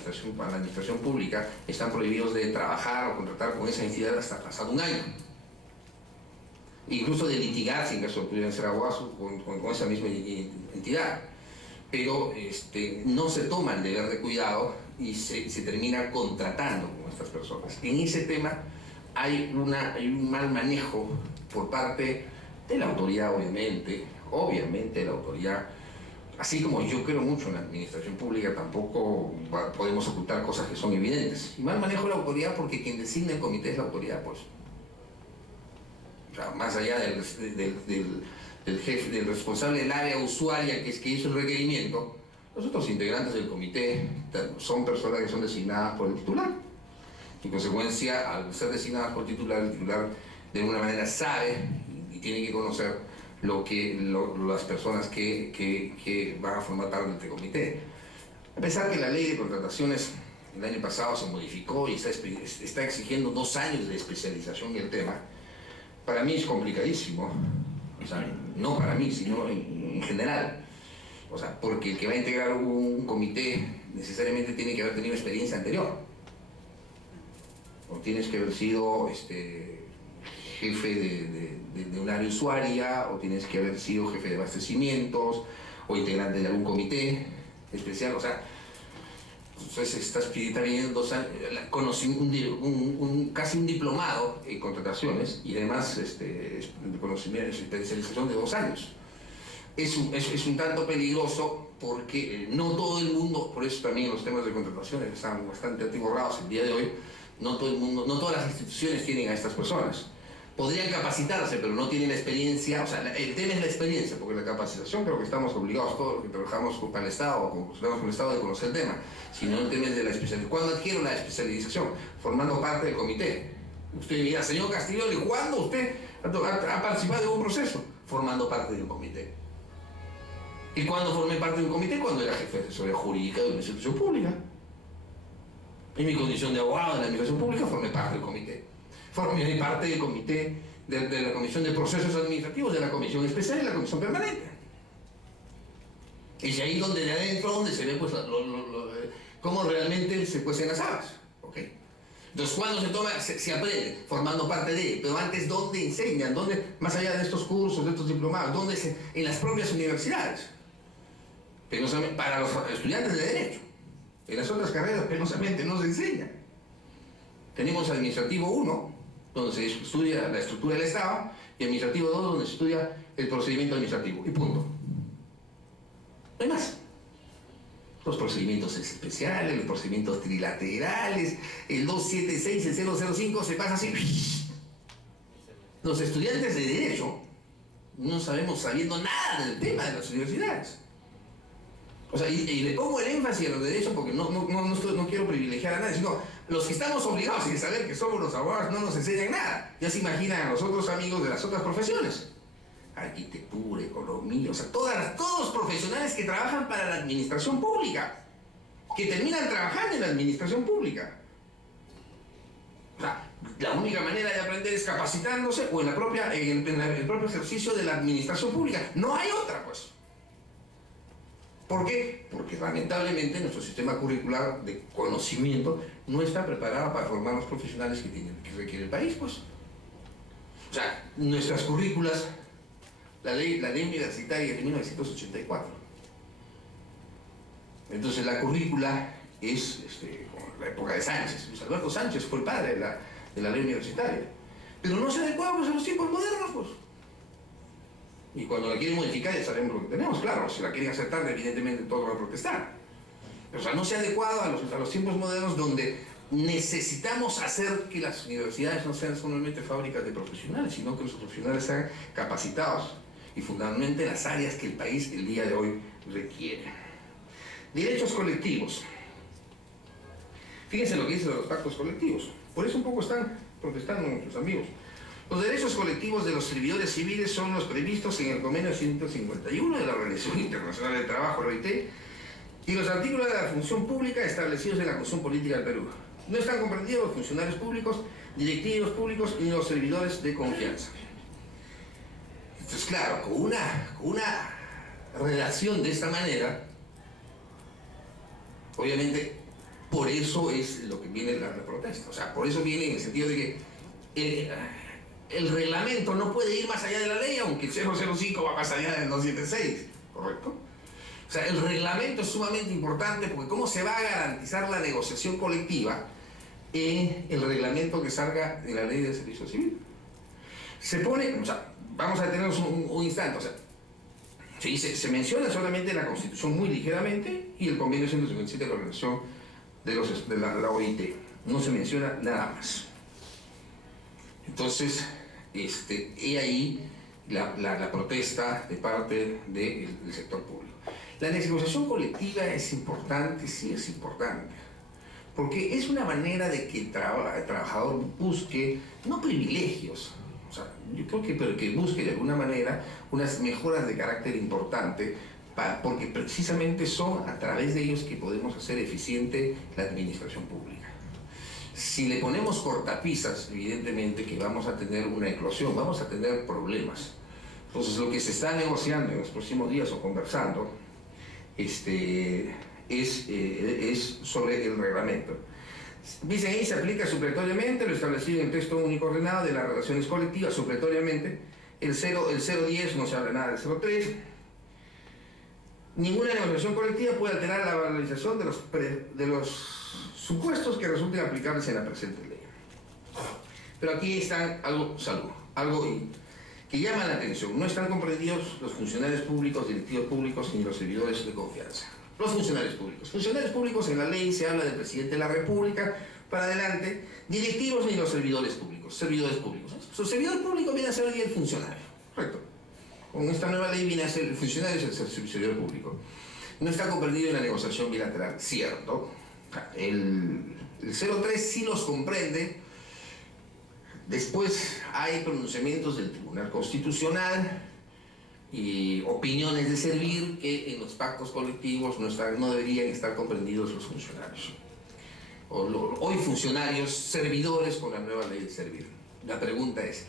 administración pública están prohibidos de trabajar o contratar con esa entidad hasta pasado un año. Incluso de litigar, si en caso pudieran ser abogados, con esa misma entidad. Pero no se toma el deber de cuidado y se termina contratando con estas personas. En ese tema hay un mal manejo por parte de la autoridad, obviamente la autoridad. Así como yo creo mucho en la administración pública, tampoco podemos ocultar cosas que son evidentes. Y mal manejo de la autoridad porque quien designa el comité es la autoridad, pues. O sea, más allá del jefe, del responsable del área usuaria que hizo el requerimiento, los otros integrantes del comité son personas que son designadas por el titular. En consecuencia, al ser designadas por el titular de alguna manera sabe y tiene que conocer las personas que van a formar parte de este comité. A pesar que la ley de contrataciones el año pasado se modificó y está exigiendo 2 años de especialización en el tema, para mí es complicadísimo. O sea, no para mí, sino en general. O sea, porque el que va a integrar un comité necesariamente tiene que haber tenido experiencia anterior. O tienes que haber sido jefe de un área usuaria, o tienes que haber sido jefe de abastecimientos, o integrante de algún comité especial. O sea, entonces estás pidiendo 2 años, casi un diplomado en contrataciones y además conocimiento, especialización de 2 años. Es un tanto peligroso porque no todo el mundo, por eso también los temas de contrataciones están bastante atiborrados el día de hoy, no todo el mundo, no todas las instituciones tienen a estas personas. Podrían capacitarse, pero no tienen la experiencia. O sea, el tema es la experiencia, porque la capacitación creo que estamos obligados todos los que trabajamos con el Estado o con el Estado de conocer el tema, sino el tema es de la especialización. ¿Cuándo adquiero la especialización? Formando parte del comité. Usted me dirá, señor Castillo, ¿y cuándo usted ha participado de un proceso? Formando parte de un comité. ¿Y cuándo formé parte de un comité? Cuando era jefe de asesoría jurídica de una institución pública. En mi condición de abogado de la administración pública formé parte del comité. Formé parte del comité de la Comisión de Procesos Administrativos, de la Comisión Especial y la Comisión Permanente. Es ahí donde de adentro, donde se ve pues, cómo realmente se cuecen las habas. ¿Okay? Entonces, cuando se aprende, formando parte de, pero antes, ¿dónde enseñan? ¿Dónde, más allá de estos cursos, de estos diplomados, dónde en las propias universidades? Penosamente, para los estudiantes de Derecho. En las otras carreras, penosamente, no se enseña. Tenemos Administrativo 1, donde se estudia la estructura del Estado, y Administrativo 2, donde se estudia el procedimiento administrativo, y punto. No hay más. Los procedimientos especiales, los procedimientos trilaterales, el 276, el 005, se pasa así. Los estudiantes de Derecho no sabiendo nada del tema de las universidades. O sea, y le pongo el énfasis a los derechos porque no quiero privilegiar a nadie, sino los que estamos obligados sin saber que somos los abogados no nos enseñan nada. Ya se imaginan a los otros amigos de las otras profesiones. Arquitectura, economía, o sea, todos los profesionales que trabajan para la administración pública, que terminan trabajando en la administración pública. O sea, la única manera de aprender es capacitándose o en el propio ejercicio de la administración pública. No hay otra, pues. ¿Por qué? Porque lamentablemente nuestro sistema curricular de conocimiento no está preparado para formar los profesionales que requiere el país, pues. O sea, nuestras currículas, la ley universitaria de 1984. Entonces la currícula es la época de Sánchez. Luis Alberto Sánchez fue el padre de la ley universitaria. Pero no se adecua pues, a los tiempos modernos, pues. Y cuando la quieren modificar ya sabemos lo que tenemos, claro, si la quieren hacer tarde, evidentemente todos van a protestar. Pero, o sea, no se ha adecuado a los tiempos modernos donde necesitamos hacer que las universidades no sean solamente fábricas de profesionales, sino que los profesionales sean capacitados y fundamentalmente en las áreas que el país el día de hoy requiere. Derechos colectivos. Fíjense lo que dicen los pactos colectivos. Por eso un poco están protestando nuestros amigos. Los derechos colectivos de los servidores civiles son los previstos en el convenio 151 de la Organización Internacional del Trabajo, OIT, y los artículos de la función pública establecidos en la Constitución Política del Perú. No están comprendidos los funcionarios públicos, directivos públicos y los servidores de confianza. Entonces, claro, con una redacción de esta manera, obviamente, por eso es lo que viene la protesta. O sea, por eso viene en el sentido de que el reglamento no puede ir más allá de la ley, aunque el 005 va más allá del 276, ¿correcto? O sea, el reglamento es sumamente importante porque ¿cómo se va a garantizar la negociación colectiva en el reglamento que salga de la ley del servicio civil? Se pone, o sea, vamos a detenernos un instante, o sea, sí, se menciona solamente la Constitución muy ligeramente y el convenio 157 de la Organización de la OIT, no se menciona nada más. Entonces, he ahí la protesta de parte del sector público. La negociación colectiva es importante, sí es importante, porque es una manera de que el trabajador busque, no privilegios, o sea, yo creo pero que busque de alguna manera unas mejoras de carácter importante porque precisamente son a través de ellos que podemos hacer eficiente la administración pública. Si le ponemos cortapisas, evidentemente que vamos a tener una eclosión, vamos a tener problemas. Entonces lo que se está negociando en los próximos días o conversando es sobre el reglamento. Dicen ahí, se aplica supletoriamente lo establecido en el texto único ordenado de las relaciones colectivas, supletoriamente. El 010 no se habla nada del 03. Ninguna negociación colectiva puede alterar la valorización de los supuestos que resulten aplicables en la presente ley. Pero aquí está algo que llama la atención. No están comprendidos los funcionarios públicos, directivos públicos ni los servidores de confianza. Los funcionarios públicos. Funcionarios públicos, en la ley se habla del presidente de la República, para adelante. Directivos ni los servidores públicos. Servidores públicos. Su servidor público viene a ser hoy día el funcionario. Correcto. Con esta nueva ley viene a ser el funcionario, es el servidor público. No está comprendido en la negociación bilateral, cierto. El 03 sí los comprende. Después hay pronunciamientos del Tribunal Constitucional y opiniones de servir que en los pactos colectivos no deberían estar comprendidos los funcionarios. Hoy funcionarios, servidores con la nueva ley de servir. La pregunta es,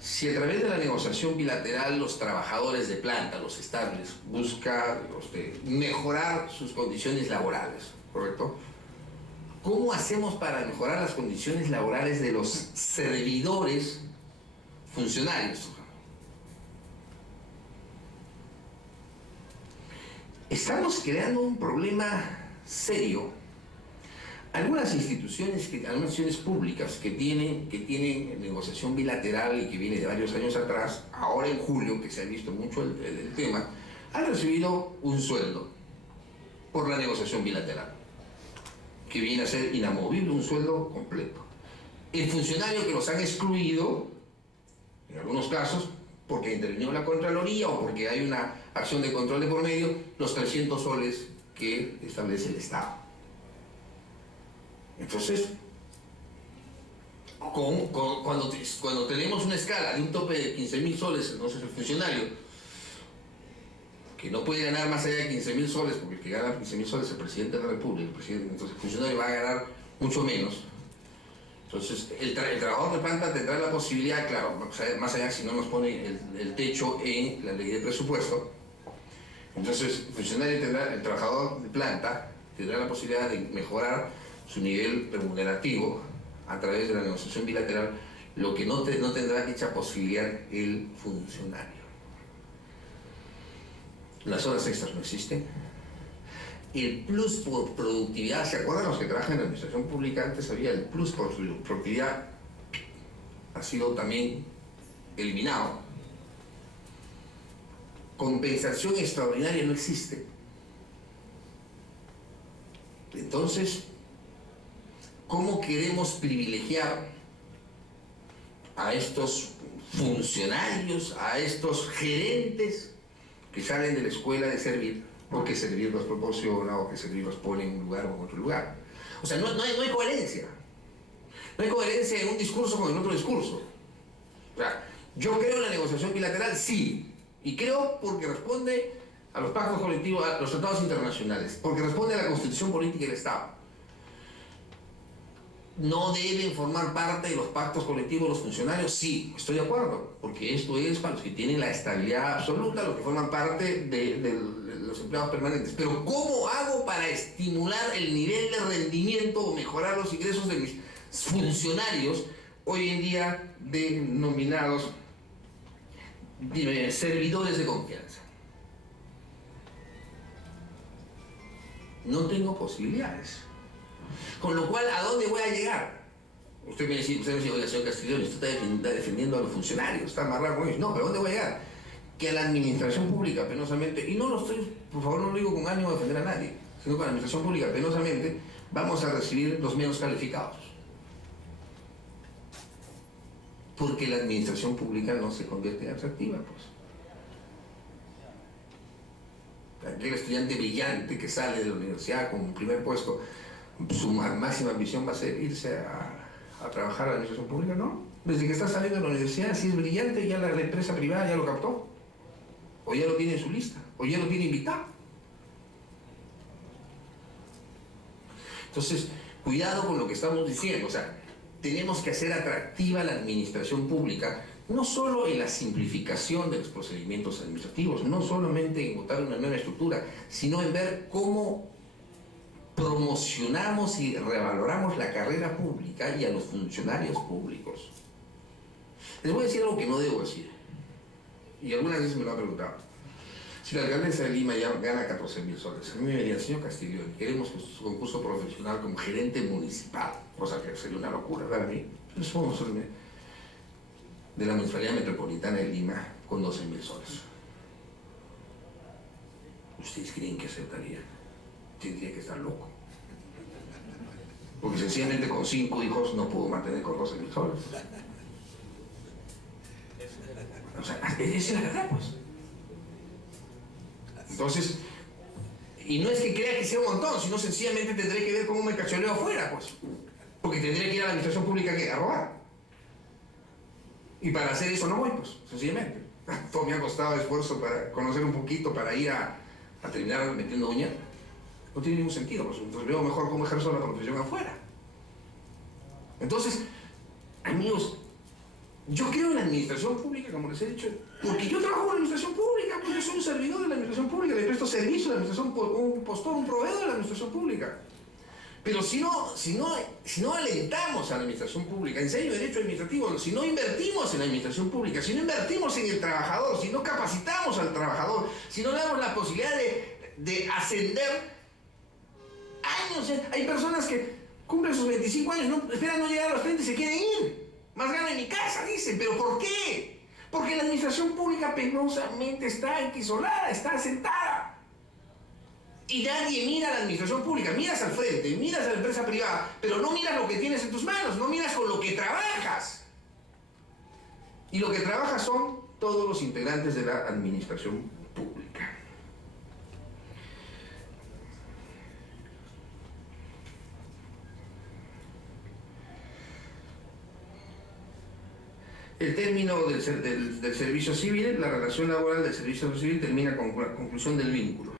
si a través de la negociación bilateral los trabajadores de planta, los estables, buscan mejorar sus condiciones laborales, ¿correcto? ¿Cómo hacemos para mejorar las condiciones laborales de los servidores funcionarios? Estamos creando un problema serio. Algunas instituciones públicas que tienen negociación bilateral y que viene de varios años atrás, ahora en julio, que se ha visto mucho el tema, han recibido un sueldo por la negociación bilateral, que viene a ser inamovible, un sueldo completo. El funcionario que los han excluido, en algunos casos, porque ha intervenido la Contraloría o porque hay una acción de control de por medio, los 300 soles que establece el Estado. Entonces, cuando tenemos una escala de un tope de 15.000 soles, entonces el funcionario que no puede ganar más allá de 15.000 soles, porque el que gana 15.000 soles es el presidente de la República, entonces el funcionario va a ganar mucho menos. Entonces, el trabajador de planta tendrá la posibilidad, claro, más allá si no nos pone el techo en la ley de presupuesto, entonces el trabajador de planta tendrá la posibilidad de mejorar su nivel remunerativo a través de la negociación bilateral, lo que no tendrá dicha posibilidad el funcionario. Las horas extras no existen. El plus por productividad, ¿se acuerdan los que trabajan en la administración pública? Antes había el plus por productividad, ha sido también eliminado. Compensación extraordinaria no existe. Entonces, ¿cómo queremos privilegiar a estos funcionarios, a estos gerentes que salen de la escuela de servir, porque servir los proporciona o que servir los pone en un lugar o en otro lugar? O sea, no hay coherencia. No hay coherencia en un discurso con el otro discurso. O sea, yo creo en la negociación bilateral, sí, y creo porque responde a los pactos colectivos, a los tratados internacionales, porque responde a la Constitución Política del Estado. ¿No deben formar parte de los pactos colectivos los funcionarios? Sí, estoy de acuerdo, porque esto es para los que tienen la estabilidad absoluta, los que forman parte de los empleados permanentes. Pero ¿cómo hago para estimular el nivel de rendimiento o mejorar los ingresos de mis funcionarios, hoy en día denominados servidores de confianza? No tengo posibilidades. Con lo cual, ¿a dónde voy a llegar? Usted me dice, oiga, señor Castiglione, usted está defendiendo a los funcionarios, está amarrado con ellos. No, pero ¿a dónde voy a llegar? Que a la administración pública, penosamente, y no lo estoy, por favor, no lo digo con ánimo de defender a nadie, sino que a la administración pública, penosamente, vamos a recibir los menos calificados. Porque la administración pública no se convierte en atractiva, pues. Aquel estudiante brillante que sale de la universidad con un primer puesto, su máxima ambición va a ser irse a trabajar a la administración pública, ¿no? Desde que está saliendo de la universidad, si es brillante, ya la empresa privada ya lo captó. o ya lo tiene en su lista, o ya lo tiene invitado. Entonces, cuidado con lo que estamos diciendo. O sea, tenemos que hacer atractiva la administración pública, no solo en la simplificación de los procedimientos administrativos, no solamente en votar una nueva estructura, sino en ver cómo promocionamos y revaloramos la carrera pública y a los funcionarios públicos. Les voy a decir algo que no debo decir, y algunas veces me lo han preguntado. Si la alcaldesa de Lima ya gana 14.000 soles, a mí me diría, señor Castiglione, queremos que su concurso profesional como gerente municipal, cosa que sería una locura, ¿verdad? Somos de la Municipalidad Metropolitana de Lima con 12.000 soles. ¿Ustedes creen que aceptaría? Tendría que estar loco. Porque sencillamente con 5 hijos no puedo mantener con 12.000 soles. O sea, esa es la verdad, pues. Entonces, y no es que crea que sea un montón, sino sencillamente tendré que ver cómo me cacholeo afuera, pues. Porque tendré que ir a la administración pública a robar. Y para hacer eso no voy, pues, sencillamente. Todo me ha costado esfuerzo para conocer un poquito, para ir a terminar metiendo uña. No tiene ningún sentido, pues. Entonces veo mejor cómo ejerzo la profesión afuera. Entonces, amigos, yo creo en la administración pública, como les he dicho, porque yo trabajo en la administración pública, porque yo soy un servidor de la administración pública, le presto servicio a la administración, un postor, un proveedor de la administración pública. Pero si no alentamos a la administración pública, enseño derecho administrativo, si no invertimos en la administración pública, si no invertimos en el trabajador, si no capacitamos al trabajador, si no le damos la posibilidad de ascender años, hay personas que cumplen sus 25 años, no, esperan no llegar a los 30 y se quieren ir. Más gano en mi casa, dicen. ¿Pero por qué? Porque la administración pública penosamente está enquisolada, está sentada. Y nadie mira a la administración pública. Miras al frente, miras a la empresa privada, pero no miras lo que tienes en tus manos, no miras con lo que trabajas. Y lo que trabajas son todos los integrantes de la administración pública. El término del servicio civil, la relación laboral del servicio civil termina con la conclusión del vínculo.